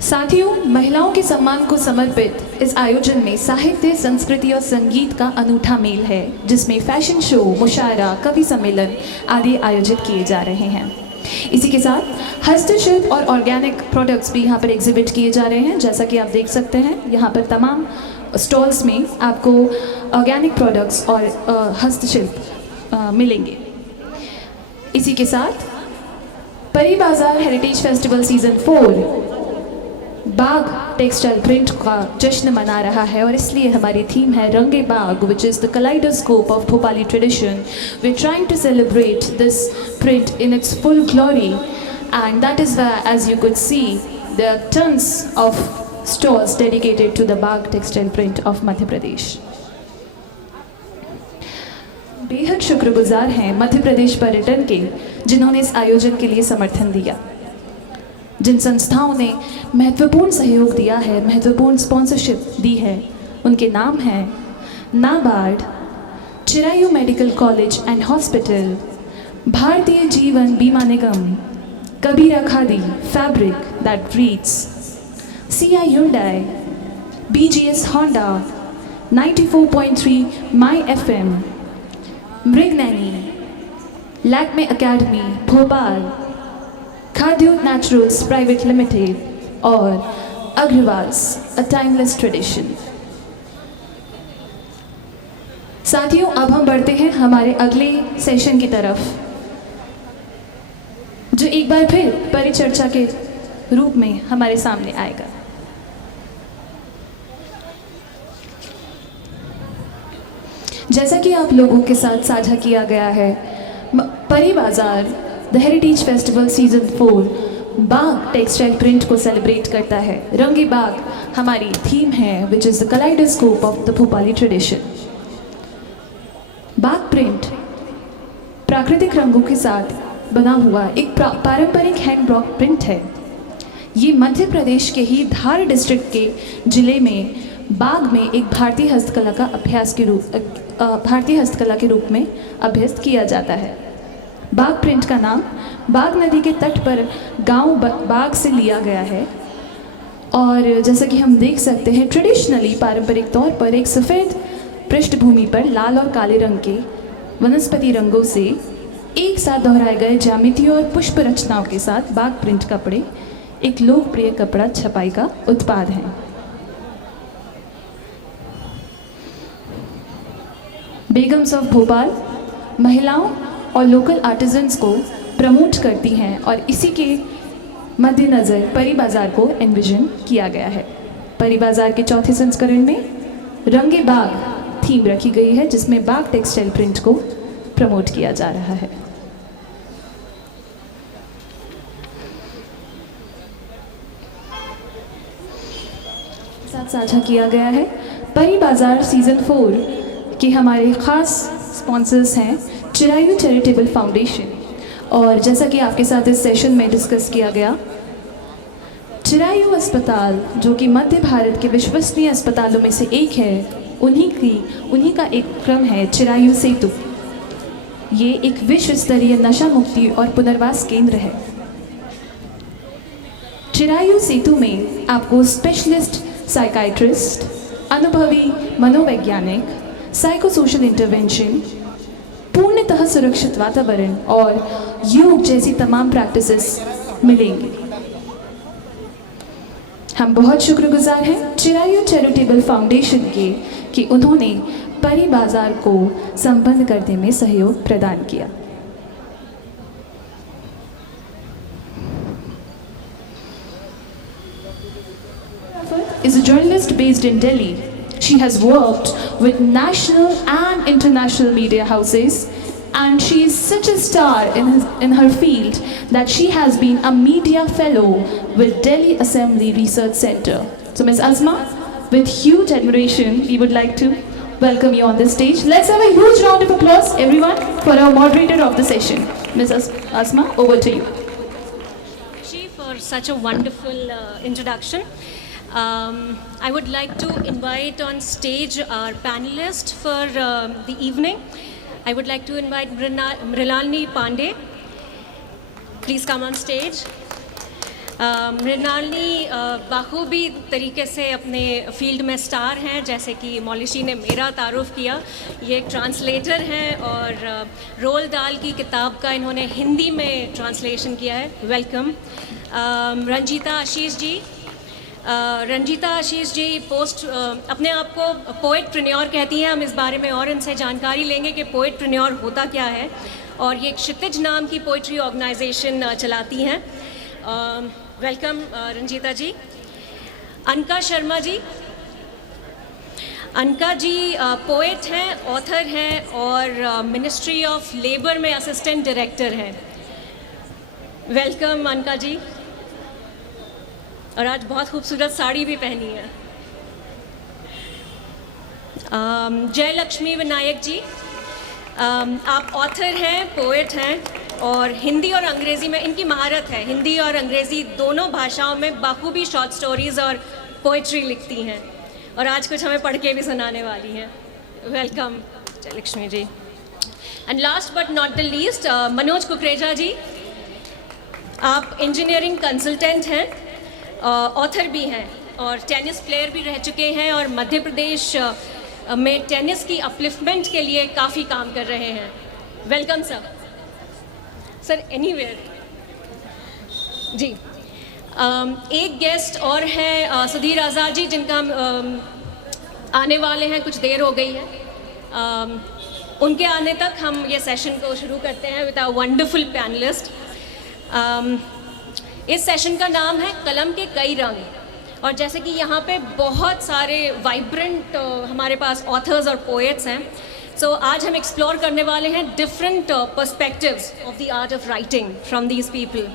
साथियों, महिलाओं के सम्मान को समर्पित इस आयोजन में साहित्य, संस्कृति और संगीत का अनूठा मेल है, जिसमें फैशन शो, मुशायरा, कवि सम्मेलन आदि आयोजित किए जा रहे हैं। इसी के साथ हस्तशिल्प और ऑर्गेनिक प्रोडक्ट्स भी यहाँ पर एग्जिबिट किए जा रहे हैं। जैसा कि आप देख सकते हैं, यहाँ पर तमाम स्टॉल्स में आपको ऑर्गेनिक प्रोडक्ट्स और हस्तशिल्प मिलेंगे। इसी के साथ परी बाजार हेरिटेज फेस्टिवल सीजन 4 बाग टेक्सटाइल प्रिंट का जश्न मना रहा है, और इसलिए हमारी थीम है रंगे Bagh, which is the kaleidoscope of Bhopali tradition. We are trying to celebrate this print in its full glory, and that is why, as you could see, there are tons of stalls dedicated to the Bagh textile print of Madhya Pradesh. बेहद शुक्रगुजार हैं मध्य प्रदेश पर्यटन के, जिन्होंने इस आयोजन के लिए समर्थन दिया। जिन संस्थाओं ने महत्वपूर्ण सहयोग दिया है, महत्वपूर्ण स्पॉन्सरशिप दी है, उनके नाम हैं NABARD, Chirayu medical college and hospital, Bharatiya Jeevan Bima Nigam, Kabira khadi fabric that breathes, CI Hyundai, BGS Honda, 94.3 my FM, Mrignayani, Lakme academy Bhopal, Khadyot naturals private limited और अग्रवाल्स अ टाइमलेस ट्रेडिशन। साथियों, अब हम बढ़ते हैं हमारे अगले सेशन की तरफ, जो एक बार फिर परिचर्चा के रूप में हमारे सामने आएगा। जैसा कि आप लोगों के साथ साझा किया गया है, परी बाजार the heritage festival season 4 Bagh textile print को सेलिब्रेट करता है। रंगे बाग हमारी थीम है, विच is the kaleidoscope of the Bhopali tradition. Bagh print प्राकृतिक रंगों के साथ बना हुआ एक पारंपरिक हैंड ब्लॉक प्रिंट है। ये मध्य प्रदेश के ही धार डिस्ट्रिक्ट के जिले में बाग में एक भारतीय हस्तकला के रूप में अभ्यस्त किया जाता है। बाग प्रिंट का नाम बाग नदी के तट पर गांव बाग से लिया गया है, और जैसा कि हम देख सकते हैं, ट्रेडिशनली पारंपरिक तौर पर एक सफ़ेद पृष्ठभूमि पर लाल और काले रंग के वनस्पति रंगों से एक साथ दोहराए गए ज्यामिति और पुष्प रचनाओं के साथ बाग प्रिंट कपड़े एक लोकप्रिय कपड़ा छपाई का उत्पाद हैं। बेगम्स ऑफ भोपाल महिलाओं और लोकल आर्टिजन्स को प्रमोट करती हैं, और इसी के मद्देनज़र परी बाज़ार को एनविजन किया गया है। परी बाज़ार के चौथे संस्करण में रंगे बाग थीम रखी गई है, जिसमें बाग टेक्सटाइल प्रिंट को प्रमोट किया जा रहा है। साथ साझा किया गया है। परी बाज़ार सीज़न 4 के हमारे ख़ास स्पॉन्सर्स हैं चिरायू चैरिटेबल फाउंडेशन, और जैसा कि आपके साथ इस सेशन में डिस्कस किया गया, चिरायू अस्पताल, जो कि मध्य भारत के विश्वसनीय अस्पतालों में से एक है, उन्हीं का एक क्रम है चिरायू सेतु। ये एक विश्व स्तरीय नशा मुक्ति और पुनर्वास केंद्र है। चिरायू सेतु में आपको स्पेशलिस्ट साइकाइट्रिस्ट, अनुभवी मनोवैज्ञानिक, साइको सोशल इंटरवेंशन, पूर्णतः सुरक्षित वातावरण और योग जैसी तमाम प्रैक्टिसेस मिलेंगी। हम बहुत शुक्रगुजार हैं चिरायू चैरिटेबल फाउंडेशन के कि उन्होंने परी बाजार को संपन्न करने में सहयोग प्रदान किया। is a journalist based in Delhi. She has worked with national and international media houses, and she is such a star in her field that she has been a media fellow with Delhi Assembly Research Center. So Ms. Asma, with huge admiration, we would like to welcome you on the stage. Let's have a huge round of applause, everyone, for our moderator of the session. Ms. Asma, over to you. For such a wonderful introduction. I would like to invite on stage our panelists for the evening. I would like to invite Mrinalini Pandey. Please come on stage. Mrinalini बाखूबी तरीके से अपने field में star हैं, जैसे कि मौलिशी ने मेरा तारुफ किया। ये एक ट्रांसलेटर हैं और रोल दाल की किताब का इन्होंने हिंदी में ट्रांसलेशन किया है। वेलकम। रंजीता आशीष जी। रंजीता आशीष जी अपने आप को पोएट्रन्योर कहती हैं। हम इस बारे में और इनसे जानकारी लेंगे कि पोएट्रन्योर होता क्या है, और ये एक क्षितिज नाम की पोइट्री ऑर्गेनाइजेशन चलाती हैं। वेलकम रंजीता जी। अनका शर्मा जी। अनका जी पोएट हैं, ऑथर हैं और मिनिस्ट्री ऑफ लेबर में असिस्टेंट डायरेक्टर हैं। वेलकम अनका जी। और आज बहुत खूबसूरत साड़ी भी पहनी है। जयलक्ष्मी विनायक जी। आप ऑथर हैं, पोएट हैं और हिंदी और अंग्रेज़ी में इनकी महारत है। हिंदी और अंग्रेज़ी दोनों भाषाओं में बाखूबी शॉर्ट स्टोरीज़ और पोइट्री लिखती हैं और आज कुछ हमें पढ़ के भी सुनाने वाली हैं। Welcome Jayalakshmi ji. And last but not the least Manoj Kukreja ji. आप इंजीनियरिंग कंसल्टेंट हैं, ऑथर भी हैं और टेनिस प्लेयर भी रह चुके हैं और मध्य प्रदेश में टेनिस की अपलिफ्टमेंट के लिए काफ़ी काम कर रहे हैं। Welcome sir. सर एनीवेयर जी। एक गेस्ट और हैं सुधीर आज़ाद जी, जिनका आने वाले हैं, कुछ देर हो गई है। उनके आने तक हम ये सेशन को शुरू करते हैं विद अ वंडरफुल पैनलिस्ट। इस सेशन का नाम है कलम के कई रंग, और जैसे कि यहाँ पे बहुत सारे वाइब्रेंट हमारे पास ऑथर्स और पोएट्स हैं, सो आज हम एक्सप्लोर करने वाले हैं different perspectives of the art of writing from these people.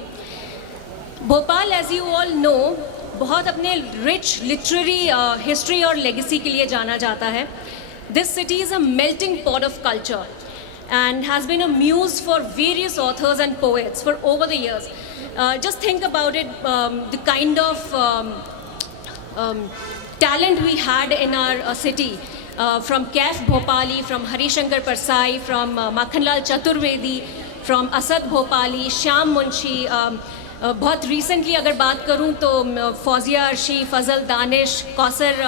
Bhopal, as you all know, बहुत अपने रिच लिटरेरी हिस्ट्री और लेगेसी के लिए जाना जाता है। This city is a melting pot of culture and has been a muse for various authors and poets for over the years. Just think about it, the kind of talent we had in our city, from Kaif Bhopali, from Harishankar Parsai, from Makhanlal Chaturvedi, from Asad Bhopali, Shyam Munshi, बहुत recently अगर बात करूँ तो फौजिया अर्शी, फजल दानिश, कौसर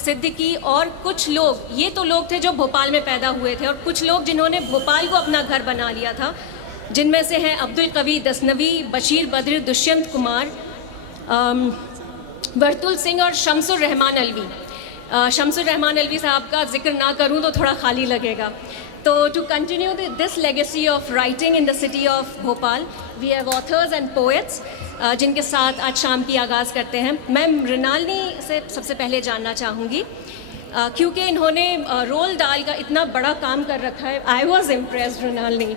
सिद्दीकी और कुछ लोग, ये तो लोग थे जो भोपाल में पैदा हुए थे, और कुछ लोग जिन्होंने भोपाल को अपना घर बना लिया था, जिनमें से हैं अब्दुल कवी दसनवी, बशीर बद्र, दुष्यंत कुमार, वर्तुल सिंह और शमसुर रहमान अलवी। शमसुर रहमान अलवी साहब का जिक्र ना करूं तो थोड़ा खाली लगेगा। तो to continue this legacy of writing in the city of Bhopal, we have authors and poets जिनके साथ आज शाम की आगाज़ करते हैं। मैं मृणालिनी से सबसे पहले जानना चाहूँगी, क्योंकि इन्होंने रोल दाल का इतना बड़ा काम कर रखा है। I was impressed Mrinalini.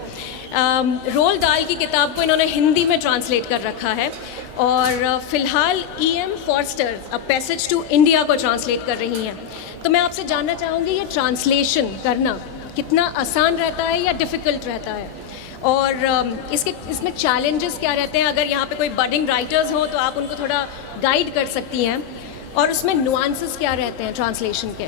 Role दाल की किताब को इन्होंने हिंदी में ट्रांसलेट कर रखा है और फ़िलहाल E.M. Forster a passage to India को ट्रांसलेट कर रही हैं। तो मैं आपसे जानना चाहूँगी, ये ट्रांसलेशन करना कितना आसान रहता है या डिफ़िकल्ट रहता है, और इसमें चैलेंजेस क्या रहते हैं? अगर यहाँ पे कोई बडिंग राइटर्स हो तो आप उनको थोड़ा गाइड कर सकती हैं, और उसमें नुआंसेस क्या रहते हैं ट्रांसलेशन के?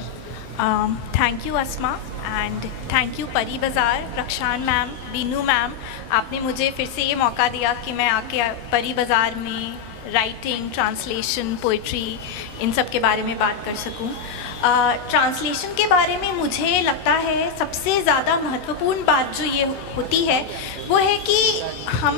Thank you Asma, and thank you परी बाज़ार, रक्षान मैम, बीनू मैम। आपने मुझे फिर से ये मौका दिया कि मैं आके परी बाज़ार में राइटिंग, ट्रांसलेशन, पोइट्री, इन सब के बारे में बात कर सकूं। ट्रांसलेशन के बारे में मुझे लगता है सबसे ज़्यादा महत्वपूर्ण बात जो ये होती है वो है कि हम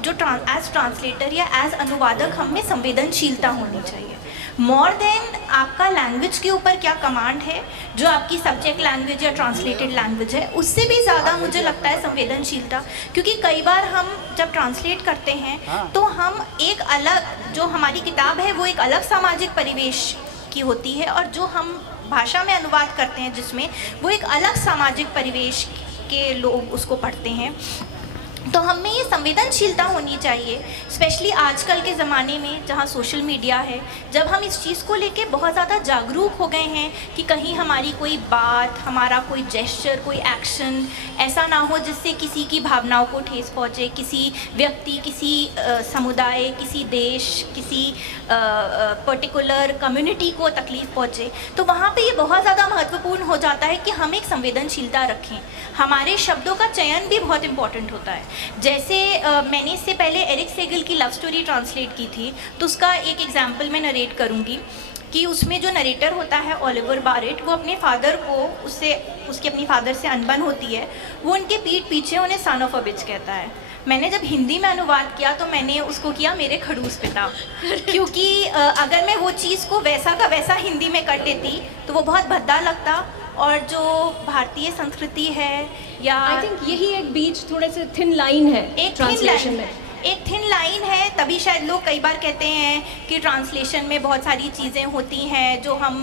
जो एज ट्रांसलेटर या एज अनुवादक, हम में संवेदनशीलता होनी चाहिए। मोर देन आपका लैंग्वेज के ऊपर क्या कमांड है, जो आपकी सब्जेक्ट लैंग्वेज या ट्रांसलेटेड लैंग्वेज है, उससे भी ज़्यादा मुझे लगता है संवेदनशीलता। क्योंकि कई बार हम जब ट्रांसलेट करते हैं तो हम एक अलग, जो हमारी किताब है वो एक अलग सामाजिक परिवेश की होती है, और जो हम भाषा में अनुवाद करते हैं जिसमें वो एक अलग सामाजिक परिवेश के लोग उसको पढ़ते हैं। तो हम में ये संवेदनशीलता होनी चाहिए, स्पेशली आजकल के ज़माने में जहाँ सोशल मीडिया है, जब हम इस चीज़ को लेके बहुत ज़्यादा जागरूक हो गए हैं कि कहीं हमारी कोई बात, हमारा कोई जेस्चर, कोई एक्शन ऐसा ना हो जिससे किसी की भावनाओं को ठेस पहुँचे, किसी व्यक्ति, किसी समुदाय, किसी देश, किसी पर्टिकुलर कम्युनिटी को तकलीफ़ पहुँचे। तो वहाँ पे ये बहुत ज़्यादा महत्वपूर्ण हो जाता है कि हम एक संवेदनशीलता रखें। हमारे शब्दों का चयन भी बहुत इम्पॉर्टेंट होता है। जैसे मैंने इससे पहले एरिक सेगल की लव स्टोरी ट्रांसलेट की थी, तो उसका एक एग्जाम्पल मैं नरेट करूँगी कि उसमें जो नरेटर होता है ओलिवर बारेट, वो अपने फादर को उसकी अपनी फादर से अनबन होती है, वो उनके पीठ पीछे उन्हें सन ऑफ अ बिच कहता है। मैंने जब हिंदी में अनुवाद किया तो मैंने उसको किया मेरे खड़ूस पिता, क्योंकि अगर मैं वो चीज़ को वैसा का वैसा हिंदी में कर देती तो वो बहुत भद्दा लगता, और जो भारतीय संस्कृति है या आई थिंक यही एक बीच थोड़े से थिन लाइन है एक ट्रांसलेशन में। एक थिन लाइन है, तभी शायद लोग कई बार कहते हैं कि ट्रांसलेशन में बहुत सारी चीज़ें होती हैं जो हम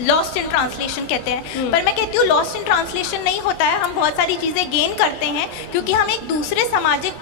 लॉस्ट इन ट्रांसलेशन कहते हैं। पर मैं कहती हूँ लॉस्ट इन ट्रांसलेशन नहीं होता है, हम बहुत सारी चीज़ें गेन करते हैं क्योंकि हम एक दूसरे सामाजिक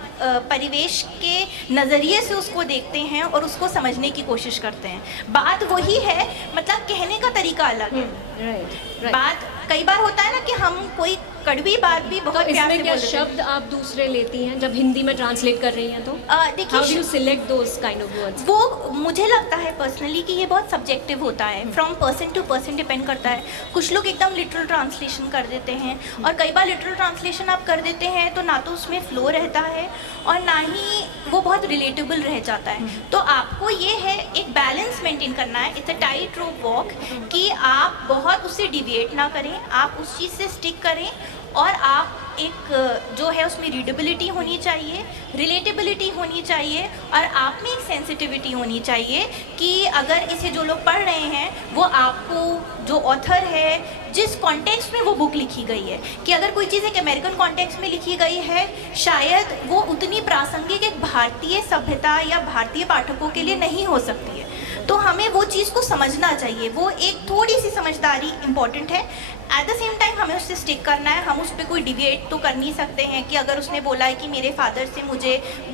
परिवेश के नज़रिए से उसको देखते हैं और उसको समझने की कोशिश करते हैं। बात वही है, मतलब कहने का तरीका अलग है। राइट। बात कई बार होता है ना कि हम कोई कड़वी बात भी तो बहुत प्यार से इसमें क्या बोल देते हैं। शब्द आप दूसरे लेती हैं जब हिंदी में ट्रांसलेट कर रही हैं तो हाउ डू देखिए you select those kind of words? वो मुझे लगता है पर्सनली कि ये बहुत सब्जेक्टिव होता है, from person to person depend करता है। कुछ लोग एकदम लिटरल ट्रांसलेशन कर देते हैं, और कई बार लिटरल ट्रांसलेशन आप कर देते हैं तो ना तो उसमें फ्लो रहता है और ना ही वो बहुत रिलेटेबल रह जाता है। तो आपको ये है एक बैलेंस मेंटेन करना है, it's a tight rope walk, कि आप बहुत उससे डिविएट ना करें, आप उस चीज़ से स्टिक करें, और आप एक जो है उसमें रीडेबिलिटी होनी चाहिए, रिलेटेबिलिटी होनी चाहिए, और आप में एक सेंसिटिविटी होनी चाहिए कि अगर इसे जो लोग पढ़ रहे हैं वो आपको जो ऑथर है जिस कॉन्टेक्स्ट में वो बुक लिखी गई है, कि अगर कोई चीज़ एक अमेरिकन कॉन्टेक्स्ट में लिखी गई है शायद वो उतनी प्रासंगिक एक भारतीय सभ्यता या भारतीय पाठकों के लिए नहीं हो सकती है। तो हमें वो चीज़ को समझना चाहिए, वो एक थोड़ी सी समझदारी इम्पॉर्टेंट है। एट द सेम टाइम हमें उससे स्टिक करना है, हम उस पर कोई डिबेट तो कर नहीं सकते हैं कि अगर उसने बोला है कि मेरे फादर से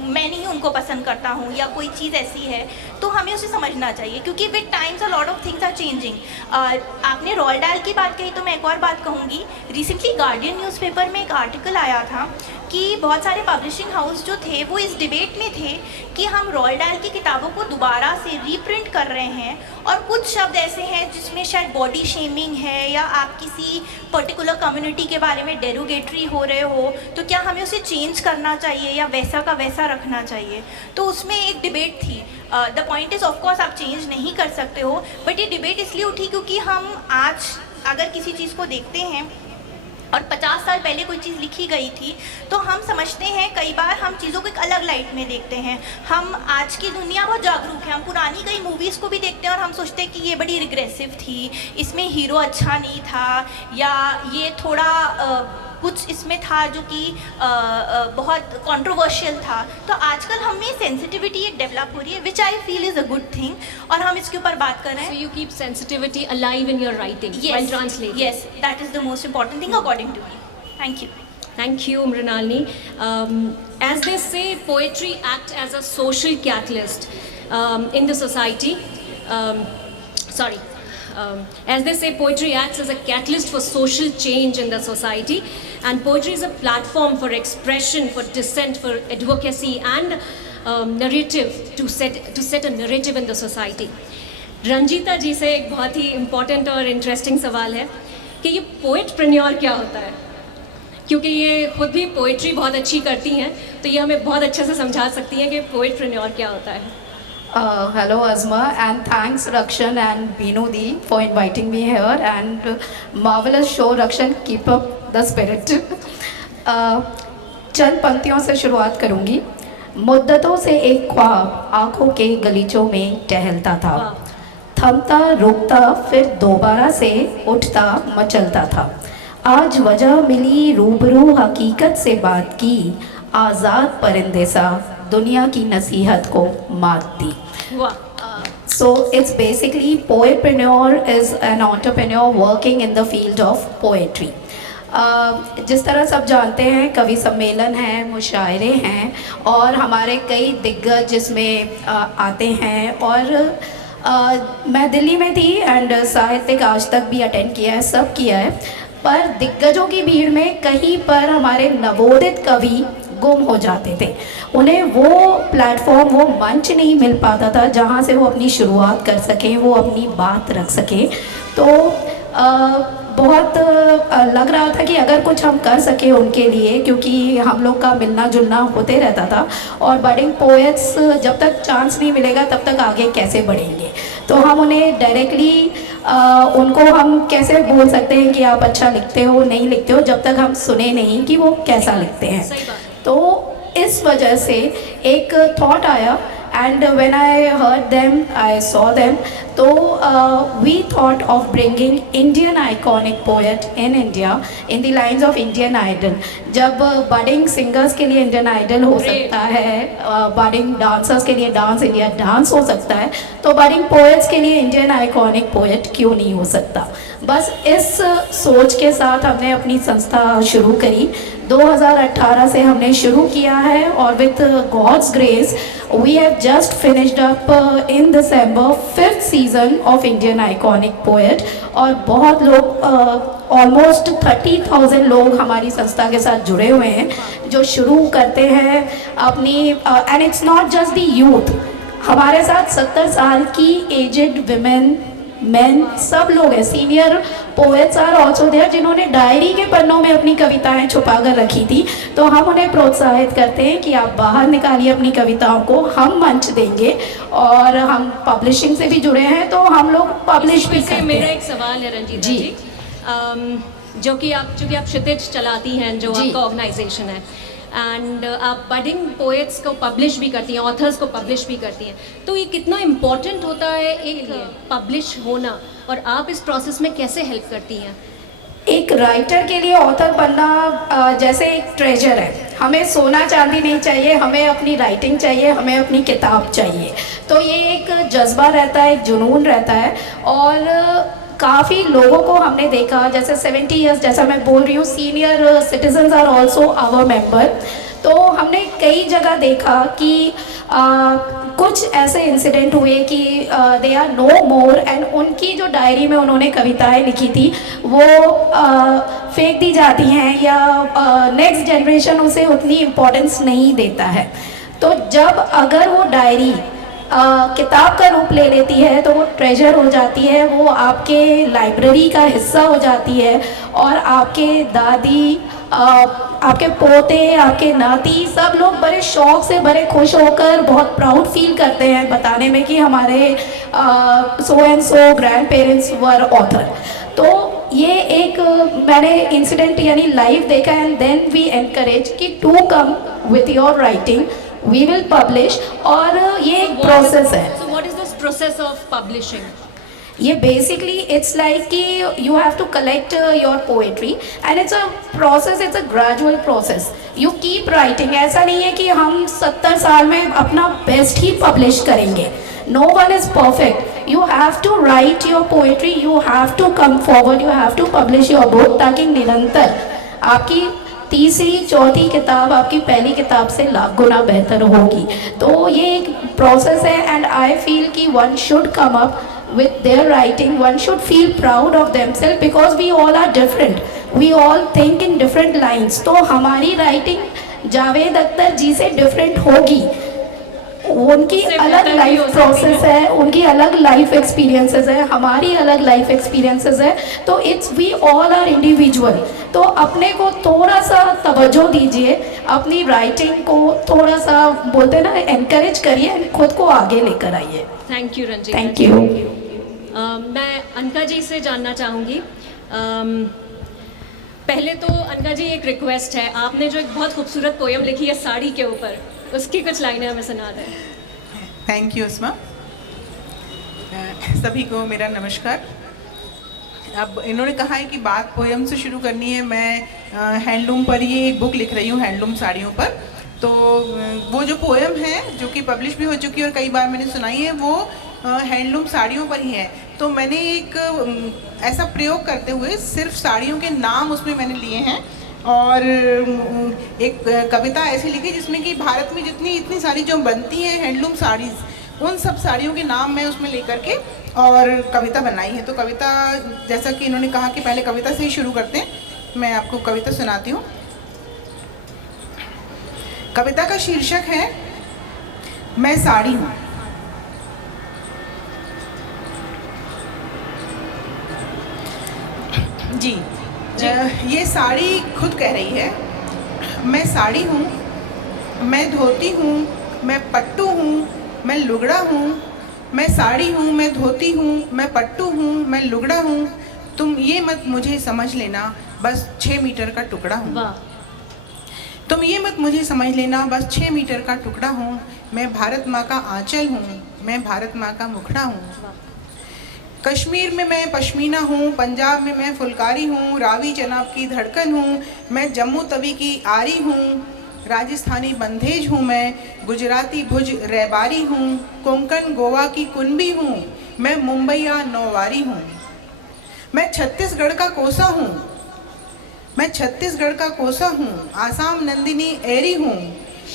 मैं नहीं उनको पसंद करता हूँ या कोई चीज़ ऐसी है, तो हमें उसे समझना चाहिए, क्योंकि with times a lot of things are changing. आपने रॉल्ड डाल की बात कही तो मैं एक और बात कहूँगी। रिसेंटली गार्डियन न्यूज़पेपर में एक आर्टिकल आया था कि बहुत सारे पब्लिशिंग हाउस जो थे वो इस डिबेट में थे कि हम रॉल्ड डाल की किताबों को दोबारा से रीप्रिंट कर रहे हैं, और कुछ शब्द ऐसे हैं जिसमें शायद बॉडी शेमिंग है या आप किसी पर्टिकुलर कम्युनिटी के बारे में डेरोगेटरी हो रहे हो, तो क्या हमें उसे चेंज करना चाहिए या वैसा का वैसा रखना चाहिए। तो उसमें एक डिबेट थी। द पॉइंट इज़ ऑफकोर्स आप चेंज नहीं कर सकते हो, बट ये डिबेट इसलिए उठी क्योंकि हम आज अगर किसी चीज़ को देखते हैं और 50 साल पहले कोई चीज़ लिखी गई थी तो हम समझते हैं, कई बार हम चीज़ों को एक अलग लाइट में देखते हैं। हम आज की दुनिया बहुत जागरूक है, हम पुरानी कई मूवीज़ को भी देखते हैं और हम सोचते हैं कि ये बड़ी रिग्रेसिव थी, इसमें हीरो अच्छा नहीं था, या ये थोड़ा कुछ इसमें था जो कि बहुत कंट्रोवर्शियल था। तो आजकल हमें सेंसिटिविटी एक डेवलप हो रही है, which I feel is a good thing, और हम इसके ऊपर बात कर रहे हैं। So you keep sensitivity alive in your writing while translating. Yes, that is the most important thing according to me. Thank you. Thank you, Mrinalini. As they say, poetry acts as a social catalyst in the society. As they say, poetry acts as a catalyst for social change in the society, and poetry is a platform for expression, for dissent, for advocacy, and narrative to set a narrative in the society. Ranjita जी से एक बहुत ही important और interesting सवाल है कि ये पोएटप्रेन्योर क्या होता है, क्योंकि ये खुद भी पोएट्री बहुत अच्छी करती हैं, तो ये हमें बहुत अच्छे से समझा सकती हैं कि पोएटप्रेन्योर क्या होता है। Hello Azma, and thanks Rakshan and Binu Di for inviting me here, and marvelous show Rakshan, keep up the spirit. चंद पंक्तियों से शुरुआत करूंगी। मुद्दतों से एक ख्वाब आंखों के गलीचों में टहलता था, थमता रुकता फिर दोबारा से उठता मचलता था। आज वजह मिली रूबरू हकीकत से बात की, आज़ाद परिंदे सा दुनिया की नसीहत को मात दी। So it's basically poetpreneur is an entrepreneur working in the field of poetry. जिस तरह सब जानते हैं कवि सम्मेलन हैं, मुशायरे हैं, और हमारे कई दिग्गज जिसमें आते हैं, और मैं दिल्ली में थी एंड साहित्यिक आज तक भी अटेंड किया है, सब किया है, पर दिग्गजों की भीड़ में कहीं पर हमारे नवोदित कवि गुम हो जाते थे। उन्हें वो प्लेटफॉर्म, वो मंच नहीं मिल पाता था जहाँ से वो अपनी शुरुआत कर सकें, वो अपनी बात रख सकें। तो बहुत लग रहा था कि अगर कुछ हम कर सके उनके लिए, क्योंकि हम लोग का मिलना जुलना होते रहता था, और बडिंग पोएट्स जब तक चांस नहीं मिलेगा तब तक आगे कैसे बढ़ेंगे। तो हम उन्हें डायरेक्टली उनको हम कैसे बोल सकते हैं कि आप अच्छा लिखते हो नहीं लिखते हो, जब तक हम सुने नहीं कि वो कैसा लिखते हैं। सही बात। तो इस वजह से एक थॉट आया, and when I heard them, I saw them, so we thought of bringing Indian iconic poet in India in the lines of Indian Idol। जब budding singers के लिए Indian Idol हो सकता है, budding dancers के लिए Dance India dance हो सकता है, तो budding poets के लिए Indian iconic poet क्यों नहीं हो सकता। बस इस सोच के साथ हमने अपनी संस्था शुरू करी। 2018 से हमने शुरू किया है, और with God's grace we have just finished up in December 5th season of Indian iconic poet. और बहुत लोग, ऑलमोस्ट 30,000 लोग हमारी संस्था के साथ जुड़े हुए हैं, जो शुरू करते हैं अपनी, and it's not just the youth, हमारे साथ 70 साल की एजेड विमेन, मेन, सब लोग हैं। Senior poets are also there, जिन्होंने डायरी के पन्नों में अपनी कविताएं छुपा कर रखी थी। तो हम उन्हें प्रोत्साहित करते हैं कि आप बाहर निकालिए अपनी कविताओं को, हम मंच देंगे। और हम पब्लिशिंग से भी जुड़े हैं, तो हम लोग पब्लिश भी करते हैं। मेरा एक सवाल है रंजीता जी, जो कि आप क्षितिज चलाती हैं, जो जी। आपका ऑर्गेनाइजेशन है, एंड आप बडिंग पोएट्स को पब्लिश भी करती हैं, ऑथर्स को पब्लिश भी करती हैं, तो ये कितना इम्पोर्टेंट होता है एक पब्लिश होना, और आप इस प्रोसेस में कैसे हेल्प करती हैं? एक राइटर के लिए ऑथर बनना जैसे एक ट्रेजर है। हमें सोना चांदी नहीं चाहिए, हमें अपनी राइटिंग चाहिए, हमें अपनी किताब चाहिए। तो ये एक जज्बा रहता है, एक जुनून रहता है। और काफ़ी लोगों को हमने देखा, जैसे 70 ईयर्स, जैसा मैं बोल रही हूँ, senior citizens are also our member. तो हमने कई जगह देखा कि कुछ ऐसे इंसिडेंट हुए कि they are no more, and उनकी जो डायरी में उन्होंने कविताएं लिखी थी वो फेंक दी जाती हैं, या नेक्स्ट जनरेशन उसे उतनी इम्पोर्टेंस नहीं देता है। तो जब अगर वो डायरी किताब का रूप ले लेती है, तो वो ट्रेजर हो जाती है, वो आपके लाइब्रेरी का हिस्सा हो जाती है। और आपके दादी, आपके पोते, आपके नाती, सब लोग बड़े शौक से, बड़े खुश होकर, बहुत प्राउड फील करते हैं बताने में कि हमारे so and so grandparents were author. तो ये एक मैंने इंसिडेंट यानी लाइव देखा, एंड देन वी एनकरेज कि to come with your writing, we will publish. और ये एक प्रोसेस है। So what is this process of publishing? ये बेसिकली इट्स लाइक कि you have to collect your poetry, and it's a process, it's a gradual process. You keep writing. ऐसा नहीं है कि हम 70 साल में अपना बेस्ट ही पब्लिश करेंगे। No one is perfect. You have to write your poetry, you have to come forward, you have to publish your book, ताकि निरंतर आपकी तीसरी चौथी किताब आपकी पहली किताब से लाख गुना बेहतर होगी। तो ये एक प्रोसेस है, एंड आई फील कि one should come up with their writing, one should feel proud of themselves, because we all are different, we all think in different lines। तो हमारी राइटिंग जावेद अख्तर जी से डिफरेंट होगी, उनकी अलग लाइफ प्रोसेस है, उनकी अलग लाइफ एक्सपीरियंसेस है, हमारी अलग लाइफ एक्सपीरियंसेस है। तो it's we all are individual. तो अपने को थोड़ा सा तवज्जो दीजिए, अपनी राइटिंग को थोड़ा सा बोलते हैं ना, एनकरेज करिए, खुद को आगे लेकर आइए। Thank you Ranjita. Thank you. मैं अनका जी से जानना चाहूँगी। पहले तो अनका जी एक रिक्वेस्ट है, आपने जो एक बहुत खूबसूरत पोएम लिखी है साड़ी के ऊपर, उसकी कुछ लाइनें हमें सुना दें। थैंक यू अस्मा। सभी को मेरा नमस्कार। अब इन्होंने कहा है कि बात पोएम से शुरू करनी है। मैं हैंडलूम पर ये एक बुक लिख रही हूँ, हैंडलूम साड़ियों पर। तो वो जो पोएम है, जो कि पब्लिश भी हो चुकी है और कई बार मैंने सुनाई है, वो हैंडलूम साड़ियों पर ही है। तो मैंने एक ऐसा प्रयोग करते हुए सिर्फ साड़ियों के नाम उसमें मैंने लिए हैं, और एक कविता ऐसी लिखी जिसमें कि भारत में जितनी इतनी सारी जो बनती हैं हैंडलूम साड़ीज़, उन सब साड़ियों के नाम मैं उसमें लेकर के और कविता बनाई है। तो कविता, जैसा कि इन्होंने कहा कि पहले कविता से ही शुरू करते हैं, मैं आपको कविता सुनाती हूँ। कविता का शीर्षक है मैं साड़ी हूँ। जी, ये साड़ी खुद कह रही है, मैं साड़ी हूँ, मैं धोती हूँ, मैं पट्टू हूँ, मैं लुगड़ा हूँ। मैं साड़ी हूँ, मैं धोती हूँ, मैं पट्टू हूँ, मैं लुगड़ा हूँ। तुम ये मत मुझे समझ लेना, बस 6 मीटर का टुकड़ा हूँ। वाह, तुम ये मत मुझे समझ लेना, बस 6 मीटर का टुकड़ा हूँ। मैं भारत माँ का आंचल हूँ, मैं भारत माँ का मुखड़ा हूँ। कश्मीर में मैं पश्मीना हूँ, पंजाब में मैं फुलकारी हूँ, रावी जनाब की धड़कन हूँ, मैं जम्मू तवी की आरी हूँ, राजस्थानी बंधेज हूँ, मैं गुजराती भुज रैबारी हूँ, कोंकण गोवा की कुनबी हूँ, मैं मुंबईया नौवारी हूँ। मैं छत्तीसगढ़ का कोसा हूँ, मैं छत्तीसगढ़ का कोसा हूँ, आसाम नंदिनी एरी हूँ,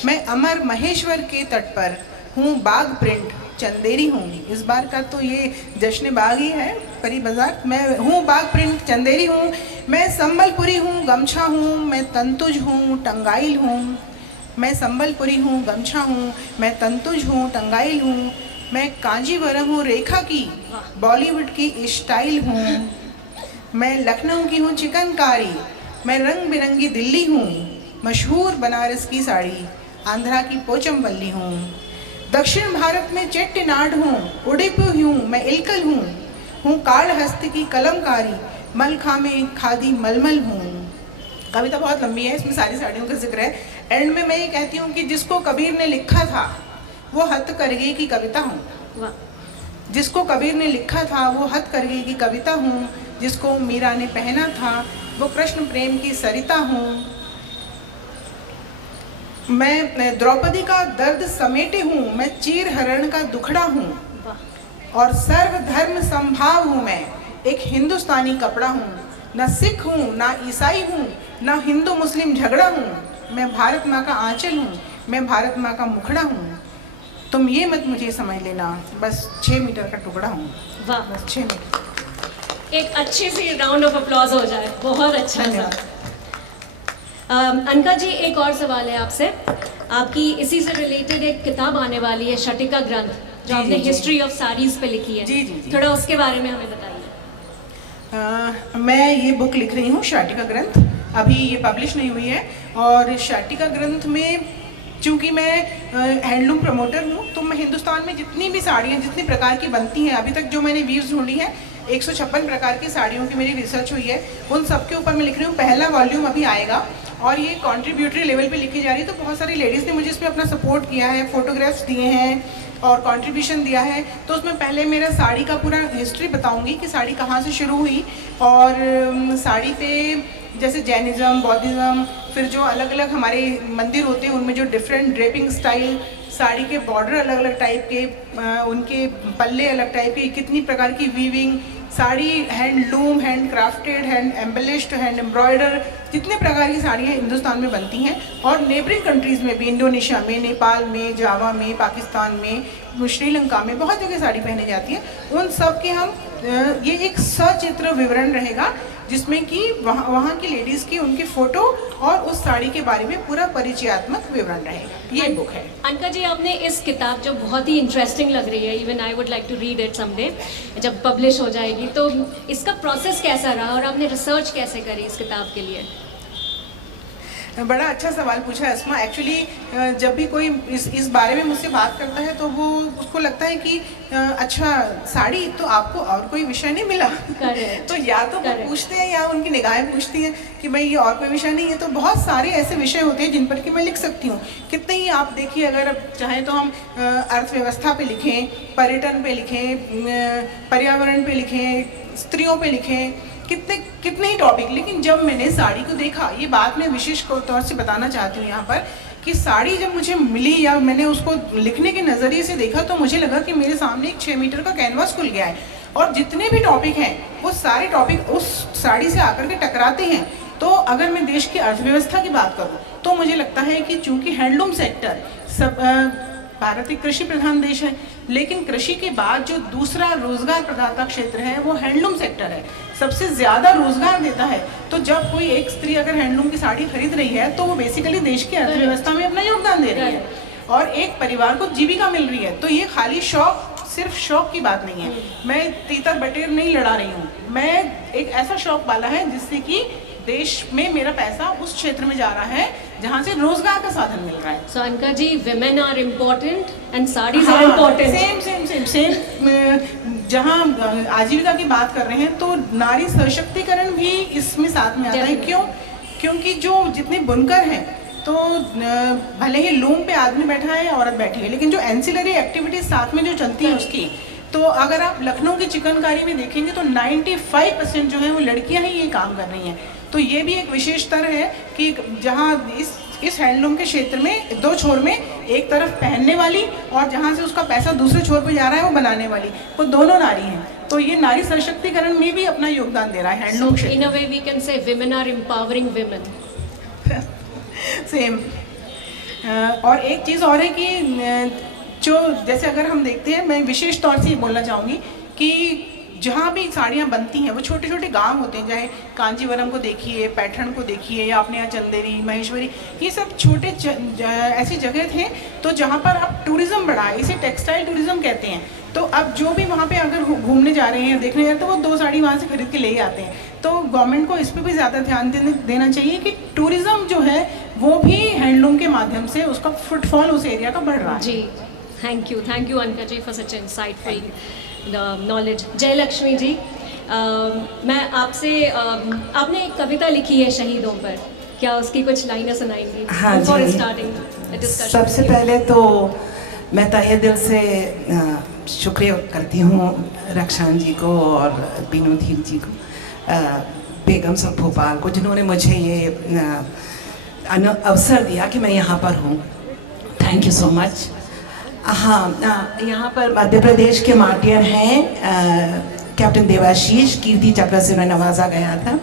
मैं अमर महेश्वर के तट पर हूँ, बाग प्रिंट चंदेरी हूँ। इस बार का तो ये जश्न बाग ही है, परी बाजार। मैं हूँ बाग प्रिंट चंदेरी हूँ, मैं संबलपुरी हूँ, गमछा हूँ, मैं तंतुज हूँ, टंगाइल हूँ। मैं संबलपुरी हूँ, गमछा हूँ, मैं तंतुज हूँ, टंगाइल हूँ। मैं कांजीवरम हूँ, रेखा की बॉलीवुड की स्टाइल हूँ। मैं लखनऊ की हूँ, चिकनकारी। मैं रंग बिरंगी दिल्ली हूँ, मशहूर बनारस की साड़ी, आंध्रा की पोचमपल्ली हूँ। दक्षिण भारत में चेट्टिनाड हूँ, उड़ीपी हूँ, मैं इलकल हूँ काढ़हस्त की कलमकारी, मलखा में खादी मलमल हूँ। कविता बहुत लंबी है, इसमें सारी साड़ियों का जिक्र है। एंड में मैं ये कहती हूँ कि जिसको कबीर ने लिखा था वो हद कर गई की कविता हूँ। वाह, जिसको कबीर ने लिखा था वो हद कर गई की कविता हूँ। जिसको मीरा ने पहना था वो कृष्ण प्रेम की सरिता हूँ। मैं द्रौपदी का दर्द समेटे हूँ, मैं चीर हरण का दुखड़ा हूँ और सर्वधर्म संभाव हूँ। मैं एक हिंदुस्तानी कपड़ा हूँ, न सिख हूँ, ना ईसाई हूँ, ना हिंदू मुस्लिम झगड़ा हूँ। मैं भारत माँ का आंचल हूँ, मैं भारत माँ का मुखड़ा हूँ। तुम ये मत मुझे समझ लेना, बस 6 मीटर का टुकड़ा हूँ। वाह, बस 6 मीटर। एक अच्छी सी राउंड ऑफ अप्लॉज हो जाए, बहुत अच्छा सा। धन्यवाद। अनका जी, एक और सवाल है आपसे। आपकी इसी से रिलेटेड एक किताब आने वाली है, शटिका ग्रंथ, जो जी, आपने जी, जी। हिस्ट्री ऑफ साड़ीज पे लिखी है। जी, जी, जी। थोड़ा उसके बारे में हमें बताइए। मैं ये बुक लिख रही हूँ, शाटिका ग्रंथ। अभी ये पब्लिश नहीं हुई है। और शाटिका ग्रंथ में चूँकि मैं हैंडलूम प्रमोटर हूँ, तो मैं हिंदुस्तान में जितनी भी साड़ियाँ जितनी प्रकार की बनती हैं, अभी तक जो मैंने वीव्स ढूंढी है, 156 प्रकार की साड़ियों की मेरी रिसर्च हुई है, उन सब के ऊपर मैं लिख रही हूँ। पहला वॉल्यूम अभी आएगा और ये कॉन्ट्रीब्यूटरी लेवल पे लिखी जा रही है। तो बहुत सारी लेडीज़ ने मुझे इसमें अपना सपोर्ट किया है, फोटोग्राफ्स दिए हैं और कंट्रीब्यूशन दिया है। तो उसमें पहले मेरा साड़ी का पूरा हिस्ट्री बताऊंगी कि साड़ी कहाँ से शुरू हुई, और साड़ी पे जैसे जैनिज़्म, बौद्धिज़्म, फिर जो अलग अलग हमारे मंदिर होते हैं उनमें जो डिफरेंट ड्रेपिंग स्टाइल, साड़ी के बॉर्डर अलग अलग टाइप के, उनके पल्ले अलग टाइप के, कितनी प्रकार की weaving, sari handloom, hand crafted, hand embellished, hand embroider, जितने प्रकार की साड़ियाँ हिंदुस्तान में बनती हैं और नेबरिंग कंट्रीज़ में भी, इंडोनेशिया में, नेपाल में, जावा में, पाकिस्तान में, श्रीलंका में बहुत जगह साड़ी पहनी जाती है। उन सब के हम ये एक सचित्र विवरण रहेगा जिसमें कि वहाँ की लेडीज़ की उनकी फ़ोटो और उस साड़ी के बारे में पूरा परिचयात्मक विवरण रहेगा। ये बुक है। अनका जी, आपने इस किताब जो बहुत ही इंटरेस्टिंग लग रही है, even I would like to read it someday, जब पब्लिश हो जाएगी, तो इसका प्रोसेस कैसा रहा और आपने रिसर्च कैसे करी इस किताब के लिए? बड़ा अच्छा सवाल पूछा अस्मा। एक्चुअली जब भी कोई इस बारे में मुझसे बात करता है तो वो उसको लगता है कि अच्छा साड़ी, तो आपको और कोई विषय नहीं मिला? तो या तो वो पूछते हैं या उनकी निगाहें पूछती हैं कि भाई ये और कोई विषय नहीं है। तो बहुत सारे ऐसे विषय होते हैं जिन पर कि मैं लिख सकती हूँ। कितने ही आप देखिए, अगर चाहें तो हम अर्थव्यवस्था पे लिखें, पर्यटन पे लिखें, पर्यावरण पे लिखें, स्त्रियों पे लिखें, कितने ही टॉपिक। लेकिन जब मैंने साड़ी को देखा, ये बात मैं विशेष तौर से बताना चाहती हूँ यहाँ पर, कि साड़ी जब मुझे मिली या मैंने उसको लिखने के नज़रिए से देखा, तो मुझे लगा कि मेरे सामने एक 6 मीटर का कैनवास खुल गया है और जितने भी टॉपिक हैं वो सारे टॉपिक उस साड़ी से आकर के टकराते हैं। तो अगर मैं देश की अर्थव्यवस्था की बात करूँ तो मुझे लगता है कि चूँकि हैंडलूम सेक्टर सब, भारत एक कृषि प्रधान देश है, लेकिन कृषि के बाद जो दूसरा रोजगार प्रदाता क्षेत्र है वो हैंडलूम सेक्टर है, सबसे ज़्यादा रोजगार देता है। तो जब कोई एक स्त्री अगर हैंडलूम की साड़ी खरीद रही है तो वो बेसिकली देश की अर्थव्यवस्था में अपना योगदान दे रही है और एक परिवार को जीविका मिल रही है। तो ये खाली शौक सिर्फ शौक की बात नहीं है। मैं तीतर बटेर नहीं लड़ा रही हूँ, मैं एक ऐसा शौक वाला है जिससे कि देश में मेरा पैसा उस क्षेत्र में जा रहा है जहाँ से रोजगार का साधन मिल रहा है। So Anka ji, women are important and sarees are important. Same जहाँ आजीविका की बात कर रहे हैं तो नारी सशक्तिकरण भी इसमें साथ में आता है। क्यों? क्योंकि जो जितने बुनकर हैं तो भले ही लूम पे आदमी बैठा है, औरत बैठी है, लेकिन जो एंसिलरी एक्टिविटीज साथ में जो चलती है उसकी, तो अगर आप लखनऊ की चिकनकारी में देखेंगे तो 95% जो है वो लड़कियां ही ये काम कर रही हैं। तो ये भी एक विशेष स्तर है कि जहाँ इस हैंडलूम के क्षेत्र में दो छोर में, एक तरफ पहनने वाली और जहाँ से उसका पैसा दूसरे छोर पे जा रहा है वो बनाने वाली, वो दोनों नारी हैं। तो ये नारी सशक्तिकरण में भी अपना योगदान दे रहा है हैंडलूम क्षेत्र। In a way we can say women are empowering women. Same. और एक चीज़ और है कि जो जैसे अगर हम देखते हैं, मैं विशेष तौर से ये बोलना चाहूँगी कि जहाँ भी साड़ियाँ बनती हैं वो छोटे छोटे गांव होते हैं, चाहे कांचीवरम को देखिए, पैठण को देखिए, या अपने यहाँ चंदेरी, महेश्वरी, ये सब छोटे ऐसी जगह थे तो जहाँ पर अब टूरिज़्म बढ़ा है, इसे टेक्सटाइल टूरिज़्म कहते हैं। तो अब जो भी वहाँ पे अगर घूमने जा रहे हैं, देखने जा रहे हैं, तो वो 2 साड़ी वहाँ से खरीद के ले आते हैं। तो गवर्नमेंट को इस पर भी ज़्यादा ध्यान देना चाहिए कि टूरिज़्म जो है वो भी हैंडलूम के माध्यम से उसका फुटफॉल उस एरिया का बढ़ रहा है। जी, thank you Anka ji for such insightful knowledge. Jayalakshmi ji, मैं आपसे आपने एक कविता लिखी है शहीदों पर, क्या उसकी कुछ लाइनें सुनाएंगी? हाँ फॉर जी। Starting discussion. सबसे पहले तो मैं तहे दिल से शुक्रिया करती हूँ रक्षान जी को और बीनू धीर जी को, बेगम सब भोपाल को, जिन्होंने मुझे ये अवसर दिया कि मैं यहाँ पर हूँ। Thank you so much. हाँ, यहाँ पर मध्य प्रदेश के मार्टियर हैं कैप्टन देवाशीष, कीर्ति चक्र से उन्हें नवाजा गया था,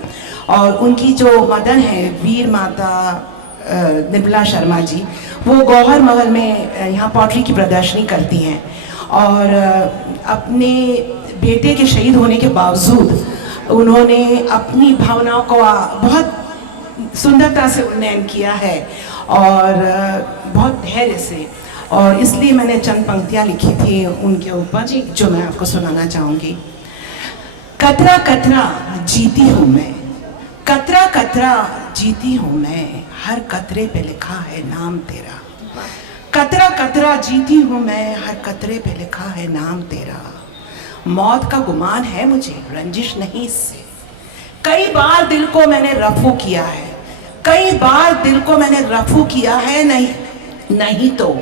और उनकी जो मदर हैं वीर माता निर्मला शर्मा जी, वो गौहर महल में यहाँ पॉटरी की प्रदर्शनी करती हैं, और अपने बेटे के शहीद होने के बावजूद उन्होंने अपनी भावनाओं को बहुत सुंदरता से उन्नयन किया है और बहुत धैर्य से, और इसलिए मैंने चंद पंक्तियाँ लिखी थी उनके ऊपर जो मैं आपको सुनाना चाहूँगी। कतरा कतरा जीती हूँ मैं, कतरा कतरा जीती हूँ मैं, हर कतरे पे लिखा है नाम तेरा। कतरा कतरा जीती हूँ मैं, हर कतरे पे लिखा है नाम तेरा। मौत का गुमान है मुझे, रंजिश नहीं इससे। कई बार दिल को मैंने रफू किया है, कई बार दिल को मैंने रफू किया है, नहीं तो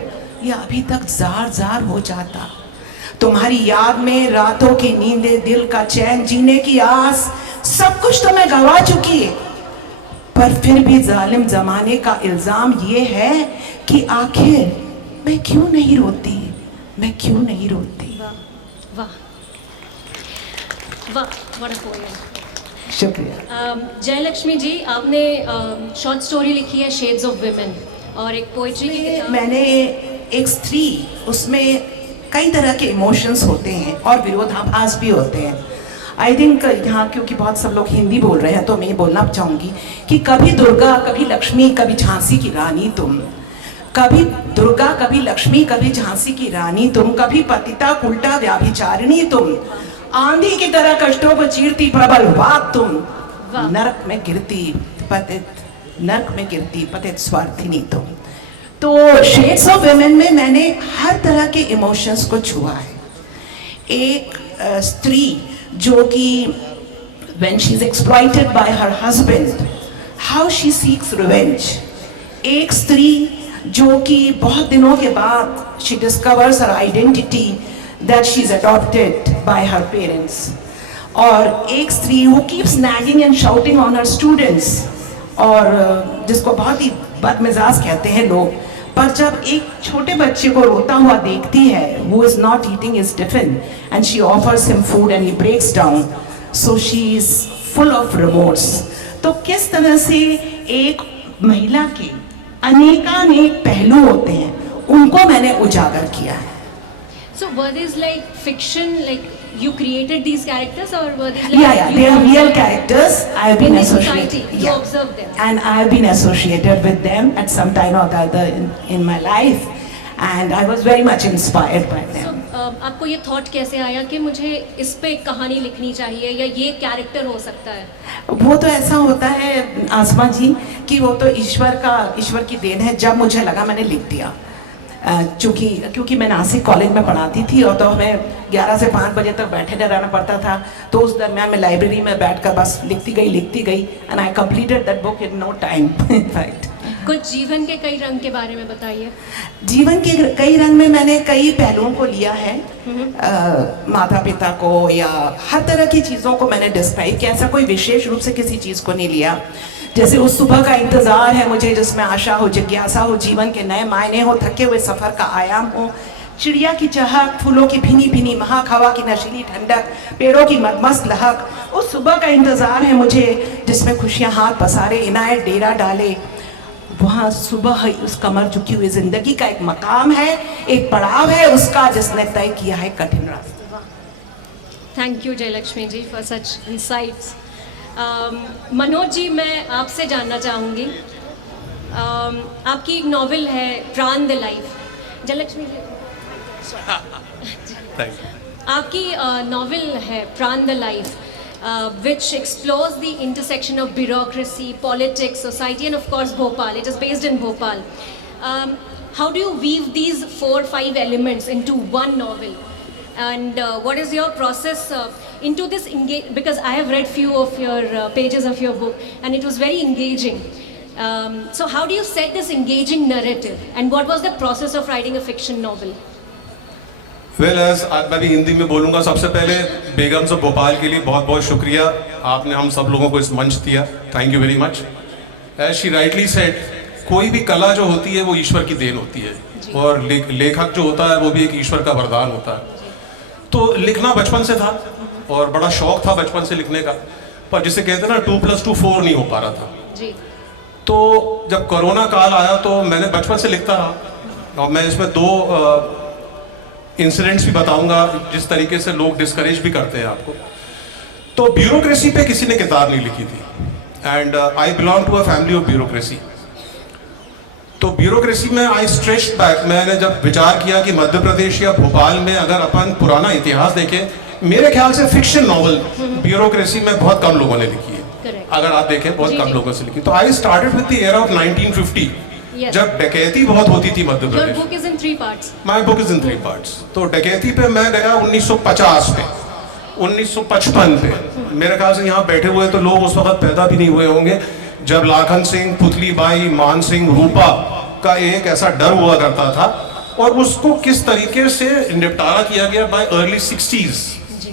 ये अभी तक जार जार हो जाता। तुम्हारी याद में रातों की नींदें, दिल का चैन, जीने की आस, सब कुछ तो मैं गवा चुकी है, पर फिर भी जालिम जमाने का इल्जाम ये है कि आखिर मैं क्यों नहीं रोती, मैं क्यों नहीं रोती। वाह वाह, व्हाट अ पोएम। शुक्रिया। जयलक्ष्मी जी, आपने शॉर्ट स्टोरी लिखी है शेड्स ऑफ विमेन, और एक पोइट्री की किताब। मैंने एक स्त्री, उसमें कई तरह के इमोशंस होते हैं और विरोधाभास भी होते हैं। आई थिंक यहाँ क्योंकि बहुत सब लोग हिंदी बोल रहे हैं तो मैं ये बोलना चाहूँगी कि कभी दुर्गा, कभी लक्ष्मी, कभी झांसी की रानी तुम, कभी दुर्गा, कभी लक्ष्मी, कभी झांसी की रानी तुम, कभी पतिता उल्टा व्याभिचारिणी तुम, आंधी की तरह कष्टों को चीरती प्रबल वाद तुम, नरक में गिरती पतित स्वार्थिनी तुम। तो शेड्स ऑफ विमेन में मैंने हर तरह के इमोशंस को छुआ है। एक स्त्री जो कि when she is exploited by her husband, how she seeks revenge. एक स्त्री जो कि बहुत दिनों के बाद she discovers her identity that she is adopted by her parents. और एक स्त्री who keeps nagging and shouting on her students, और जिसको बहुत ही बदमिजाज कहते हैं लोग, पर जब एक छोटे बच्चे को रोता हुआ देखती है, who is not eating his tiffin, and she offers him food and he breaks down, so she is full of remorse. तो किस तरह से एक महिला के अनेकानेक पहलू होते हैं, उनको मैंने उजागर किया है। So were these like fiction, like you created these characters, or were these like Yeah, they are real characters. I have been in the associated. society, you observe them. And I have been associated with them at some time or the other in my life, and I was very much inspired by So them. आपको ये thought कैसे आया कि मुझे इस पे कहानी लिखनी चाहिए या ये कैरेक्टर हो सकता है? वो तो ऐसा होता है आसमा जी कि वो तो ईश्वर की देन है। जब मुझे लगा मैंने लिख दिया, क्योंकि मैं नासिक कॉलेज में पढ़ाती थी और तो हमें 11 से 5 बजे तक बैठे रहना पड़ता था, तो उस दरमियान मैं लाइब्रेरी में बैठकर बस लिखती गई and I completed that book in no time. Right. कुछ जीवन के कई रंग के बारे में बताइए। जीवन के कई रंग में मैंने कई पहलुओं को लिया है, माता पिता को या हर तरह की चीज़ों को मैंने डिस्क्राइब किया। ऐसा कोई विशेष रूप से किसी चीज़ को नहीं लिया। जैसे उस सुबह का इंतज़ार है मुझे जिसमें आशा हो, जिज्ञासा हो, जीवन के नए मायने हो, थके हुए सफ़र का आयाम हो, चिड़िया की चहक, फूलों की भीनी भीनी महक, हवा की नशीली ठंडक, पेड़ों की मदमस्त लहक। उस सुबह का इंतज़ार है मुझे जिसमें खुशियाँ हाथ पसारे, इनायत डेरा डाले। वहाँ सुबह उस कमर झुकी हुई जिंदगी का एक मकाम है, एक पड़ाव है उसका जिसने तय किया है कठिन रास्ता। Thank you Jayalakshmi ji for such insights. Manoj ji, मैं आपसे जानना चाहूँगी, आपकी एक नॉवेल है प्राण द लाइफ। जयलक्ष्मी जी आपकी नॉवेल है प्राण the life, which explores the intersection of bureaucracy, politics, society, and of course Bhopal. It is based in Bhopal. How do you weave these 4-5 elements into one novel? And what is your process into this because I have read few of your pages of your book and it was very engaging. So how do you set this engaging narrative and what was the process of writing a fiction novel? आज मैं भी हिंदी में बोलूँगा। सबसे पहले बेगम से भोपाल के लिए बहुत बहुत शुक्रिया, आपने हम सब लोगों को इस मंच दिया। Thank you very much. As she rightly said, कोई भी कला जो होती है वो ईश्वर की देन होती है और लेखक जो होता है वो भी एक ईश्वर का वरदान होता है। तो लिखना बचपन से था और बड़ा शौक था बचपन से लिखने का, पर जिसे कहते हैं ना 2+2 4 नहीं हो पा रहा था जी। तो जब कोरोना काल आया तो मैंने बचपन से लिखता रहा और मैं इसमें 2 इंसिडेंट्स भी बताऊंगा जिस तरीके से लोग डिस्करेज भी करते हैं आपको। तो ब्यूरोक्रेसी पे किसी ने किताब नहीं लिखी थी and I belong to a family of bureaucracy. तो ब्यूरोक्रेसी में आई स्ट्रेच्ड बैक। मैंने जब विचार किया कि मध्य प्रदेश या भोपाल में अगर अपन पुराना इतिहास देखें, मेरे ख्याल से फिक्शन नॉवल ब्यूरोक्रेसी में बहुत कम लोगों ने लिखी है। अगर आप देखें बहुत कम लोगों से लिखी। तो I started with the era of 1950 जब डकैती बहुत होती थी Madhya Pradesh. Your book is in 3 parts. My book is in 3 parts. तो डकैती पे मैं गया 1950 पे, 1955 पे। मेरे ख्याल से यहाँ बैठे हुए तो लोग उस वक्त पैदा भी नहीं हुए होंगे जब लाखन सिंह, पुतली बाई, मान सिंह, रूपा का एक ऐसा डर हुआ करता था और उसको किस तरीके से निपटारा किया गया बाय अर्ली 60s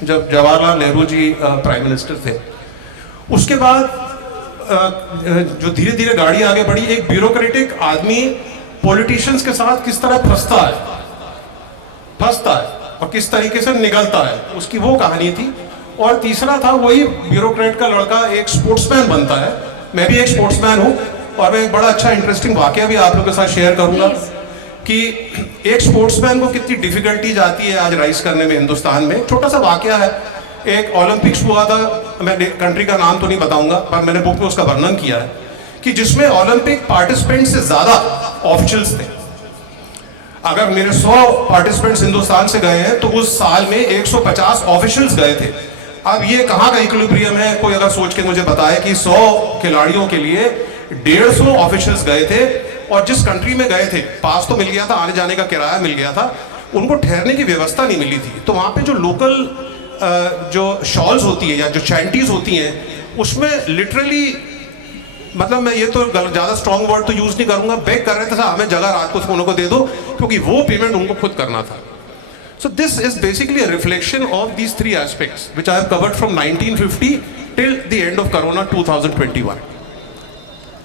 जब जवाहरलाल नेहरू जी प्राइम मिनिस्टर थे। उसके बाद जो धीरे धीरे गाड़ी आगे बढ़ी, एक ब्यूरोक्रेटिक आदमी पॉलिटिशियंस के साथ किस तरह फंसता है और किस तरीके से निकलता है, उसकी वो कहानी थी। और तीसरा था वही ब्यूरोक्रेट का लड़का एक स्पोर्ट्समैन बनता है। मैं भी एक स्पोर्ट्समैन हूँ और मैं एक बड़ा अच्छा इंटरेस्टिंग वाकया भी आप लोगों के साथ शेयर करूंगा कि एक स्पोर्ट्समैन को कितनी डिफिकल्टीज आती है आज राइज करने में हिंदुस्तान में। छोटा सा वाकया है, एक ओलंपिक्स हुआ था, मैं कंट्री का नाम तो नहीं बताऊंगा पर मैंने बुक में उसका वर्णन किया है कि जिसमें ओलंपिक पार्टिसिपेंट से ज्यादा ऑफिशियल्स थे। अगर मेरे 100 पार्टिसिपेंट्स हिंदुस्तान से गए हैं तो उस साल में 150 ऑफिशियल्स गए थे। अब ये कहाँ का इक्विलिब्रियम है, कोई अगर सोच के मुझे बताए कि 100 खिलाड़ियों के लिए 150 ऑफिशियल्स गए थे और जिस कंट्री में गए थे पास तो मिल गया था, आने जाने का किराया मिल गया था, उनको ठहरने की व्यवस्था नहीं मिली थी। तो वहाँ पे जो लोकल जो शॉल्स होती है या जो चैंटीज होती हैं उसमें लिटरली, मतलब मैं ये तो ज़्यादा स्ट्रॉन्ग वर्ड तो यूज़ नहीं करूँगा, बेग कर रहे थे हमें जगह रात को सोने को दे दो क्योंकि वो पेमेंट उनको खुद करना था। So this is basically a reflection of these 3 aspects which I have covered from 1950 till the end of corona 2021.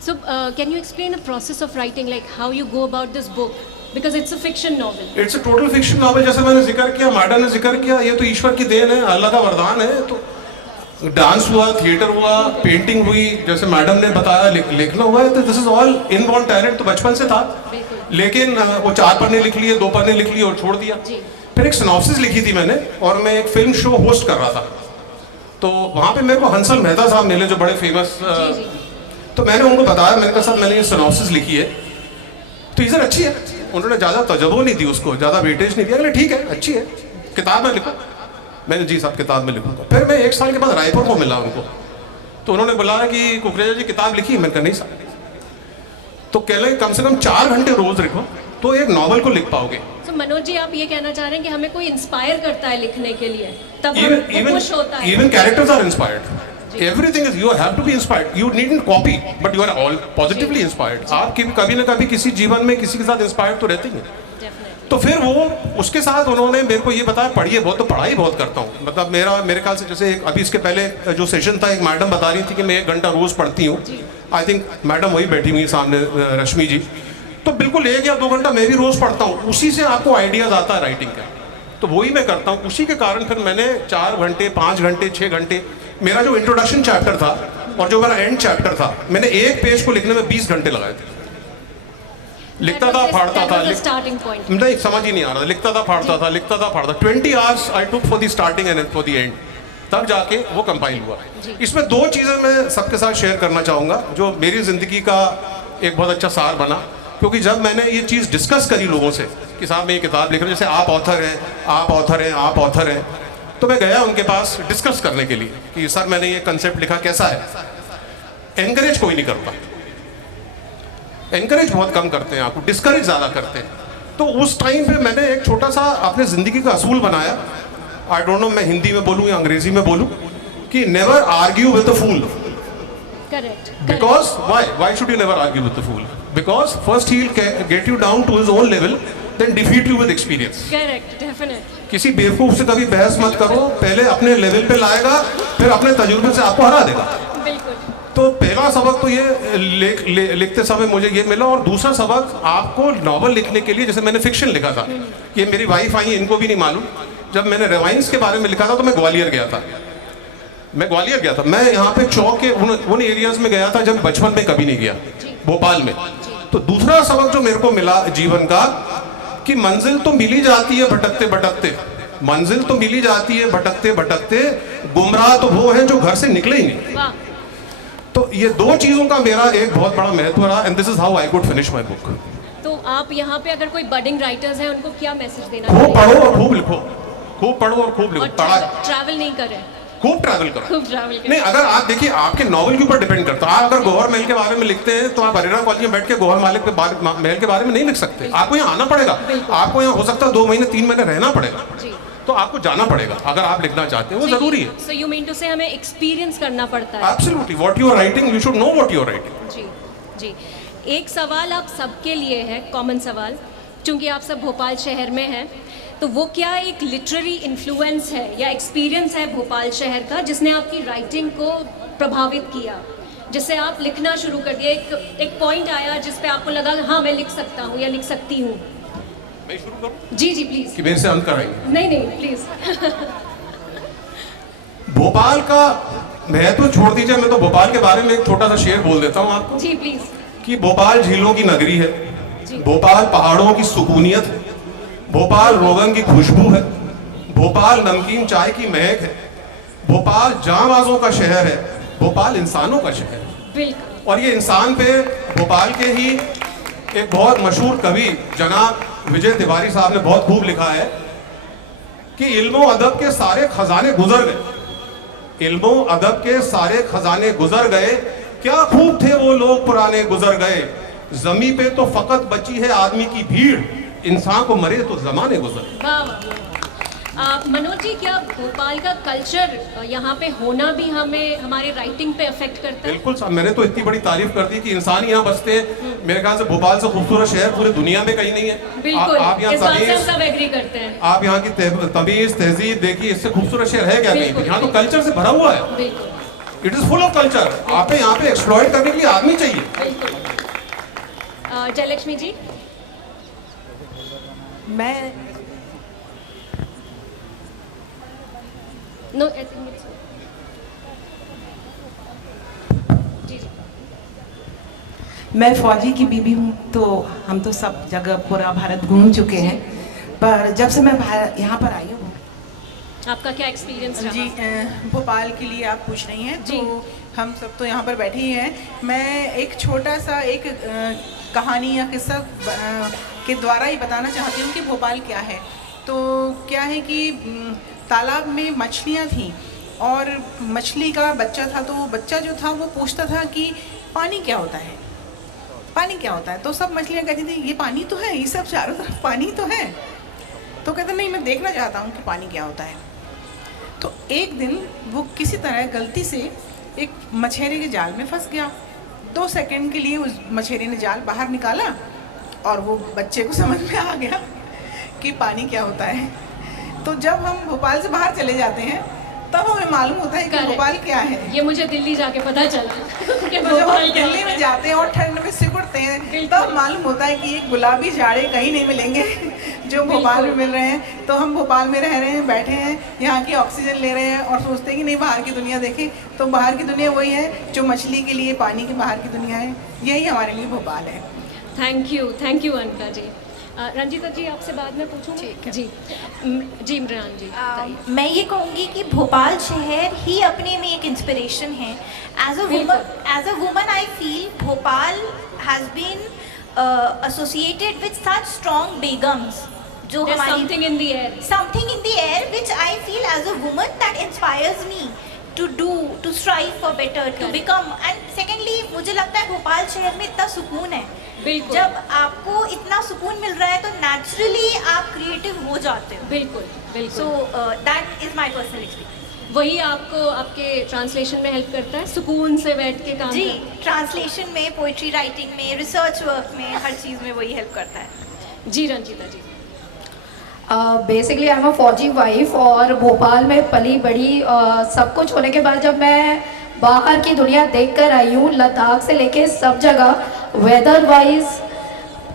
So can you explain the process of writing, like how you go about this book? Because it's a fiction novel. It's a total fiction novel. जैसे मैंने जिक्र किया, madam ने जिक्र किया, ये तो ईश्वर की देन है, अल्लाह का वरदान है। तो डांस हुआ, थिएटर हुआ, पेंटिंग हुई, जैसे मैडम ने बताया लिखना हुआ है, तो this is all inborn talent. तो बचपन से था, लेकिन वो 4 पन्ने लिख लिए, 2 पन्ने लिख लिए और छोड़ दिया। फिर एक सिनॉप्सिस लिखी थी मैंने और मैं एक फिल्म शो होस्ट कर रहा था। तो वहाँ पे मेरे को हंसल मेहता साहब मिले जो बड़े फेमस, तो मैंने उनको बताया, मैंने कहा साहब मैंने ये सिनॉप्सिस लिखी है तो इधर अच्छी है। उन्होंने ज़्यादा तजर्बा नहीं दी, उसको ज़्यादा वेटेज नहीं दिया, अगले ठीक है अच्छी है। किताब में लिखो। मैंने जी साहब किताब में लिखूंगा। फिर मैं 1 साल के बाद रायपुर को मिला उनको, तो उन्होंने बुलाया कि कुकरेजा जी किताब लिखी। मैंने कहा नहीं साहब। तो कह लगे कम से कम 4 घंटे रोज लिखो तो एक नॉवल को लिख पाओगे। तो मनोज जी आप ये कहना चाह रहे हैं कि हमें कोई इंस्पायर करता है लिखने के लिए, तब हम खुश होता है। Even characters are inspired. Everything is, you have to be inspired. You needn't copy, but you are all positively inspired. आप कभी ना कभी किसी जीवन में किसी के साथ इंस्पायर्ड तो रहते ही हैं। तो फिर वो उसके साथ उन्होंने मेरे को ये बताया पढ़िए बहुत, तो पढ़ाई बहुत करता हूँ। मतलब मेरे ख्याल से जैसे अभी इसके पहले जो सेशन था, एक मैडम बता रही थी कि मैं 1 घंटा रोज पढ़ती हूँ। आई थिंक मैडम वही बैठी हुई सामने, रश्मि जी। तो बिल्कुल 1 या 2 घंटा मैं भी रोज पढ़ता हूँ, उसी से आपको आइडियाज आता है राइटिंग का। तो वही मैं करता हूँ। उसी के कारण फिर मैंने 4 घंटे 5 घंटे 6 घंटे, मेरा जो इंट्रोडक्शन चैप्टर था और जो मेरा एंड चैप्टर था, मैंने 1 पेज को लिखने में 20 घंटे लगाए थे। लिखता था, फाड़ता था, नहीं समझ ही नहीं आ रहा था। लिखता था, फाड़ता था, लिखता था, फाड़ता। 20 hours I took for the starting and for the end, तब जाके वो कंपाइल हुआ। इसमें 2 चीज़ें मैं सबके साथ शेयर करना चाहूँगा जो मेरी ज़िंदगी का एक बहुत अच्छा सार बना। क्योंकि जब मैंने ये चीज़ डिस्कस करी लोगों से कि साहब मैं ये किताब लिख रहा हूँ, जैसे आप ऑथर हैं, आप ऑथर हैं, आप ऑथर हैं, तो मैं गया उनके पास डिस्कस करने के लिए कि सर मैंने ये कंसेप्ट लिखा, कैसा है। एनकरेज कोई नहीं करता, एनकरेज बहुत कम करते हैं, आपको डिस्करेज ज़्यादा करते हैं। तो उस टाइम पे मैंने एक छोटा सा अपने ज़िंदगी का असूल बनाया। आई डोंट नो मैं हिंदी में बोलूँ या अंग्रेजी में बोलूँ, कि never argue with the fool. Correct. Because why should you never argue with the fool? Because first he'll get you down to his own level, then defeat you with experience. Correct, definite. किसी बेवकूफ से कभी बहस मत करो, पहले अपने level पे लाएगा, फिर अपने तजुर्बे से आपको हरा देगा। बिल्कुल। तो पहला सबक तो ये लिखते समय मुझे ये मिला। और दूसरा सबक, आपको नॉवल लिखने के लिए, जैसे मैंने फिक्शन लिखा था, ये मेरी वाइफ आई, इनको भी नहीं मालूम। जब मैंने रिवाइंस के बारे में लिखा था तो मैं ग्वालियर गया था। मैं यहाँ पे चौक के उन एरियाज में गया था जब बचपन में कभी नहीं गया, भोपाल में। तो दूसरा सबक जो मेरे को मिला जीवन का, कि मंजिल तो मिली जाती है भटकते भटकते, मंजिल तो मिली जाती है भटकते भटकते, गुमराह तो वो है जो घर से निकले ही नहीं। तो ये 2 चीजों का मेरा एक बहुत बड़ा महत्व रहा, and this is how I could finish my book. तो आप यहाँ पे अगर कोई बडिंग राइटर्स हैं उनको क्या मैसेज देना? खूब पढ़ो और खूब लिखो, खूब पढ़ो और खूब लिखो। ट्रैवल नहीं करें, खूब ट्रैवल करो। खूब ट्रैवल करो। नहीं, अगर आप देखिए आपके नॉवल के ऊपर डिपेंड करता है। आप अगर गौहर महल के बारे में लिखते हैं तो आप हरियाणा कॉलेज में बैठ के गौहर महल के बारे में नहीं लिख सकते। आपको यहाँ आना पड़ेगा, आपको यहाँ हो सकता है 2 महीने 3 महीने रहना पड़ेगा, तो आपको जाना पड़ेगा अगर आप लिखना चाहते हैं, वो जरूरी है। So you mean to say हमें एक्सपीरियंस करना पड़ता है? Absolutely, what you are writing, you should know what you are writing. जी जी। एक सवाल आप सबके लिए है, कॉमन सवाल, क्योंकि आप सब भोपाल शहर में हैं, तो वो क्या एक लिटरेरी इन्फ्लुएंस है या एक्सपीरियंस है भोपाल शहर का जिसने आपकी राइटिंग को प्रभावित किया, जिससे आप लिखना शुरू कर दिया? एक पॉइंट आया जिस पे आपको लगा हाँ मैं लिख सकता हूँ या लिख सकती हूँ? मैं शुरू करूँ? जी जी प्लीज। कि मेरे से अंत कराएंगे? नहीं नहीं प्लीज। भोपाल का महत्व छोड़ दीजिए, मैं तो भोपाल के बारे में एक छोटा सा शेर बोल देता हूँ आपको। जी प्लीज। कि भोपाल झीलों की नगरी है, भोपाल पहाड़ों की सुकूनियत है, भोपाल रोगन की खुशबू है, भोपाल नमकीन चाय की महक है, भोपाल जांबाजों का शहर है, भोपाल इंसानों का शहर है। बिल्कुल। और ये इंसान पे भोपाल के ही एक बहुत मशहूर कवि जनाब विजय तिवारी साहब ने बहुत खूब लिखा है कि इल्मो अदब के सारे खजाने गुजर गए, इल्मो अदब के सारे खजाने गुजर गए, क्या खूब थे वो लोग पुराने गुजर गए, जमी पे तो फकत बची है आदमी की भीड़, इंसान को मरे तो जमाने गुजर। वाह वाह। मनोज जी, क्या भोपाल का कल्चर यहाँ पे होना भी हमें हमारे राइटिंग पे अफेक्ट करता है? बिल्कुल साहब, मैंने तो इतनी बड़ी तारीफ कर दी कि इंसान यहाँ बसते हैं। मेरे ख्याल से भोपाल से खूबसूरत शहर पूरी दुनिया में कहीं नहीं है। बिल्कुल, आप यहाँ इस बात से हम सब एग्री करते हैं। आप यहाँ की तमीज तहजीब देखिए, इससे खूबसूरत शहर है क्या कहीं? यहाँ तो कल्चर से भरा हुआ है। बिल्कुल, it is full of culture. आप यहाँ पे एक्सप्लॉइट करने के लिए आदमी चाहिए। बिल्कुल। जयलक्ष्मी जी, मैं नो आई थिंक जी जी। मैं फौजी की बीबी हूँ, तो हम तो सब जगह पूरा भारत घूम चुके हैं, पर जब से मैं यहाँ पर आई हूँ। आपका क्या एक्सपीरियंस रहा? जी, भोपाल के लिए आप पूछ रही हैं, जी। तो हम सब तो यहाँ पर बैठे ही हैं। मैं एक छोटा सा एक कहानी या किस्सा के द्वारा ही बताना चाहती हूँ कि भोपाल क्या है। तो क्या है कि तालाब में मछलियाँ थीं और मछली का बच्चा था, तो वो बच्चा जो था वो पूछता था कि पानी क्या होता है, पानी क्या होता है। तो सब मछलियाँ कहती थी ये पानी तो है, ये सब चारों तरफ पानी तो है। तो कहते नहीं, मैं देखना चाहता हूँ कि पानी क्या होता है। तो एक दिन वो किसी तरह गलती से एक मछेरे के जाल में फंस गया। 2 सेकंड के लिए उस मछेरे ने जाल बाहर निकाला और वो बच्चे को समझ में आ गया कि पानी क्या होता है। तो जब हम भोपाल से बाहर चले जाते हैं तब हमें मालूम होता है कि Correct. भोपाल क्या है। ये मुझे दिल्ली जाके पता चला कि तो जब भोपाल हम क्या दिल्ली होता में है। जाते हैं और ठंड में सिकुड़ते हैं तब मालूम होता है कि ये गुलाबी जाड़े कहीं नहीं मिलेंगे जो भोपाल में मिल रहे हैं। तो हम भोपाल में रह रहे हैं, बैठे हैं, यहाँ की ऑक्सीजन ले रहे हैं और सोचते हैं कि नहीं बाहर की दुनिया देखें। तो बाहर की दुनिया वही है जो मछली के लिए पानी के बाहर की दुनिया है, यही हमारे लिए भोपाल है। थैंक यू अनका जी। रंजीता जी आपसे बाद में पूछूंगी। जी जी इमरान जी बताइए। मैं ये कहूँगी कि भोपाल शहर ही अपने में एक इंस्पिरेशन है। As a woman I feel Bhopal has been associated with such strong begums जो There's हमारी something in the air. something in the air which I feel as a woman that inspires me to do, to strive for better, to Correct. become. And secondly, मुझे लगता है भोपाल शहर में इतना सुकून है। बिल्कुल। जब आपको इतना सुकून मिल रहा है तो नेचुरली आप क्रिएटिव हो जाते हो। बिल्कुल बिल्कुल। So that is my personal experience. वही आपको आपके ट्रांसलेशन में हेल्प करता है, सुकून से बैठ के काम जी, करना। ट्रांसलेशन में, पोइट्री राइटिंग में, रिसर्च वर्क में, हर चीज़ में वही हेल्प करता है। जी रंजीता जी। बेसिकली आई एम अ फौजी वाइफ और भोपाल में पली बड़ी सब कुछ होने के बाद जब मैं बाहर की दुनिया देख कर आई हूँ, लद्दाख से लेके सब जगह वेदर वाइज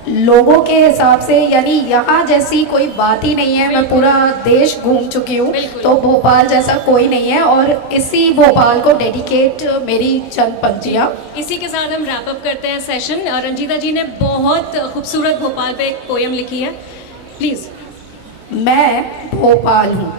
लोगों के हिसाब से, यानी यहाँ जैसी कोई बात ही नहीं है। मैं पूरा देश घूम चुकी हूँ, बिल्कुल। तो भोपाल जैसा कोई नहीं है और इसी भोपाल को डेडिकेट मेरी चंद पंक्तियाँ। इसी के साथ हम रैप अप करते हैं सेशन। और रंजीता जी ने बहुत खूबसूरत भोपाल पे एक पोयम लिखी है, प्लीज़। मैं भोपाल हूँ,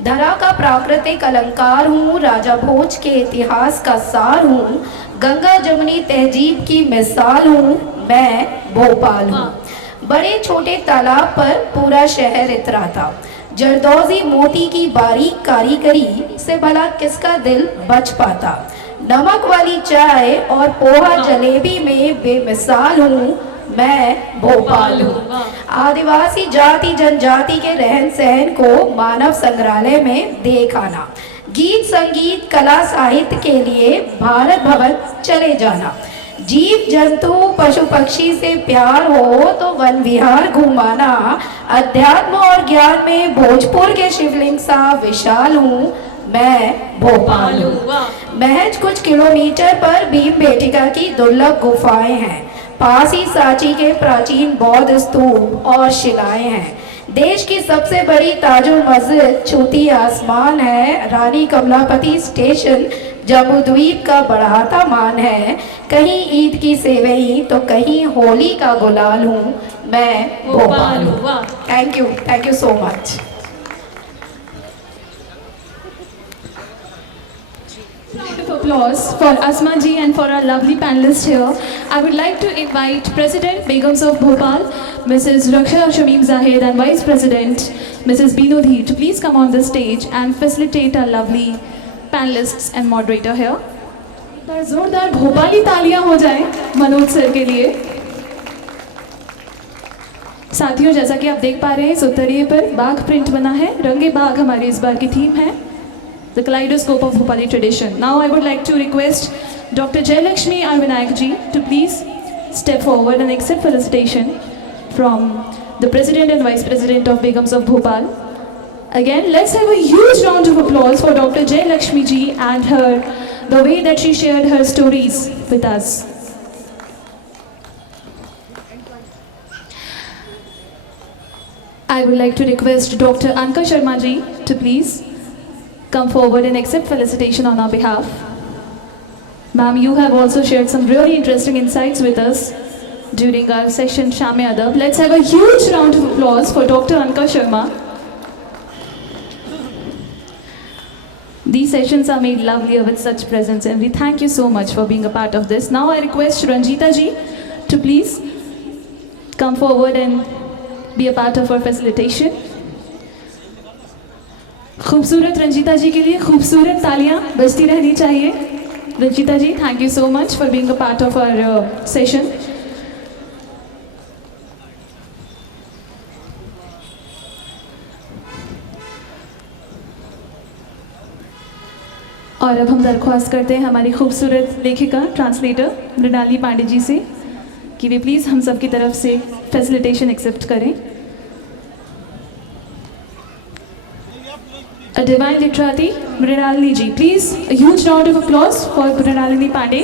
धरा का प्राकृतिक अलंकार हूँ, राजा भोज के इतिहास का सार हूँ, गंगा जमुनी तहजीब की मिसाल हूँ, मैं भोपाल हूँ। बड़े छोटे तालाब पर पूरा शहर इतराता, जरदौजी मोती की बारीक कारीगरी से भला किसका दिल बच पाता। नमक वाली चाय और पोहा जलेबी में बेमिसाल हूँ, मैं भोपाल हूँ। आदिवासी जाति जनजाति के रहन सहन को मानव संग्रहालय में देख आना, गीत संगीत कला साहित्य के लिए भारत भवन चले जाना, जीव जंतु पशु पक्षी से प्यार हो तो वन विहार घुमाना, अध्यात्म और ज्ञान में भोजपुर के शिवलिंग सा विशाल हूँ, मैं भोपाल हूँ। महज कुछ किलोमीटर पर भीम बेटिका की दुर्लभ गुफाएं हैं, पास ही सांची के प्राचीन बौद्ध स्तूप और शिलाएं हैं। देश की सबसे बड़ी ताजुल मस्जिद छूती आसमान है, रानी कमलापति स्टेशन जम्बूद्वीप का बढ़ाता मान है, कहीं ईद की सेवई तो कहीं होली का गुलाल हूँ, मैं भोपाल हूँ। Thank you so much. Round of applause for Asma ji and for our lovely panelists here. I would like to invite President Begums of Bhopal, Mrs. Raksha Shamim Zahid, and Vice President Mrs. Binu Dhi to please come on the stage and facilitate our lovely panelists and moderator here. जोरदार भोपाली तालियां हो जाए Manoj sir के लिए। साथियों, जैसा कि आप देख पा रहे हैं इस उत्तरीय पर बाघ प्रिंट बना है, रंगे बाघ हमारी इस बार की थीम है, the kaleidoscope of Bhopali tradition. Now I would like to request Dr. Jayalakshmi Arvinayak ji to please step forward and accept felicitation from the President and Vice President of Begums of Bhopal. Again, let's have a huge round of applause for Dr. Jayalakshmi ji and the way that she shared her stories with us. I would like to request Dr. Anka Sharma ji to please come forward and accept felicitation on our behalf. Ma'am, you have also shared some really interesting insights with us during our session Sham-e Adab. Let's have a huge round of applause for Dr. Anka Sharma. These sessions are made lovelier with such presence, and we thank you so much for being a part of this. Now I request Ranjita ji to please come forward and be a part of our facilitation. खूबसूरत रंजीता जी के लिए खूबसूरत तालियां बजती रहनी चाहिए। Ranjita ji, thank you so much for being a part of our session. और अब हम दरख्वास्त करते हैं हमारी खूबसूरत लेखिका ट्रांसलेटर मृणाली पांडे जी से कि वे प्लीज़ हम सब की तरफ से फैसिलिटेशन एक्सेप्ट करें। A divine literati, Mrinalini ji. Please, a huge round of applause for Mrinalini Pandey.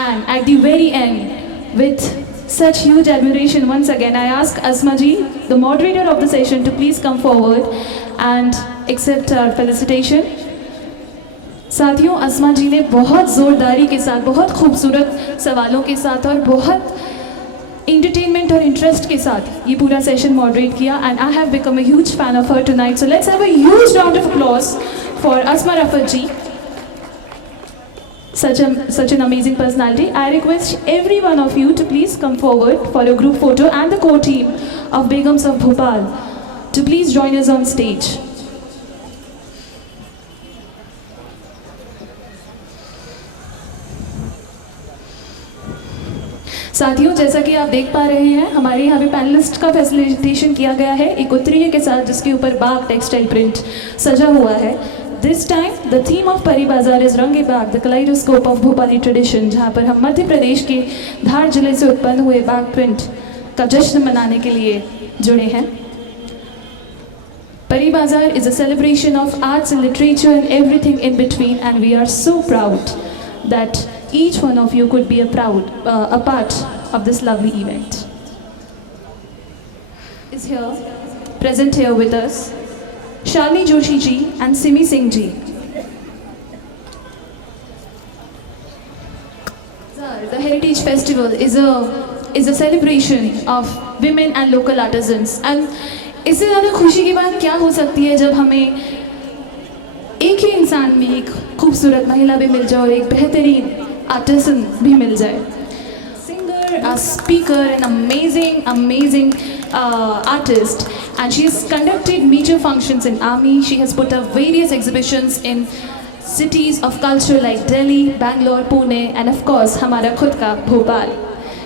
And at the very end, with such huge admiration, once again, I ask Asma ji, the moderator of the session, to please come forward and accept our felicitation. साथियों, अस्मा जी ने बहुत ज़ोरदारी के साथ, बहुत खूबसूरत सवालों के साथ और बहुत इंटरटेनमेंट और इंटरेस्ट के साथ ये पूरा सेशन मॉडरेट किया, and I have become a huge fan of her tonight. So let's have a huge round of applause for Asma Rafat ji. Such an amazing personality. I request every one of you to please come forward for a group photo, and the core team of Begums of Bhopal to please join us on stage. साथियों, जैसा कि आप देख पा रहे हैं, हमारे यहाँ पे पैनलिस्ट का फैसिलिटेशन किया गया है एक उत्तरीय के साथ, जिसके ऊपर बाग टेक्सटाइल प्रिंट सजा हुआ है. This time the theme of परी बाजार is range Bagh, the kaleidoscope of Bhopali tradition, जहाँ पर हम मध्य प्रदेश के धार जिले से उत्पन्न हुए बाग प्रिंट का जश्न मनाने के लिए जुड़े हैं. Pari Bazaar is a celebration of arts and literature and everything in between, and we are so proud that each one of you could be a part of this lovely event. Is here, present here with us, Shalini Joshi ji and Simi Singh ji. The Heritage Festival is a celebration of women and local artisans, and इससे ज़्यादा खुशी की बात क्या हो सकती है जब हमें एक ही इंसान में एक खूबसूरत महिला भी मिल जाए और एक बेहतरीन आर्टिसन भी मिल जाए. Singer, a speaker, an amazing artist, and she has conducted major functions in army. She has put up various exhibitions in cities of culture like Delhi, Bangalore, Pune, and of course हमारा खुद का Bhopal.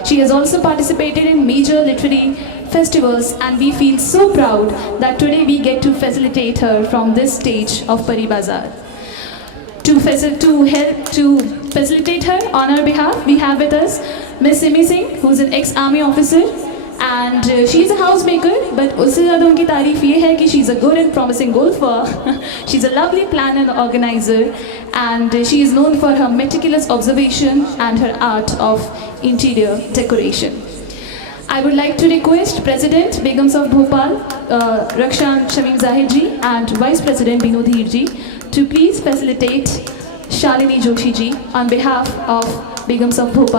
She has also participated in major literary festivals, and we feel so proud that today we get to facilitate her from this stage of Pari Bazaar. To help to facilitate her on our behalf, we have with us Miss Simi Singh, who is an ex-army officer, and she is a housemaker. But उससे ज़्यादा उनकी तारीफ ये है कि she is a good and promising golfer. She is a lovely planner and organizer, and she is known for her meticulous observation and her art of interior decoration. I would like to request President Begums of Bhopal, Rakshan Shamim Zahid ji, and Vice President Binu Dheer ji to please facilitate Shalini Joshi ji on behalf of Begums of Bhopal.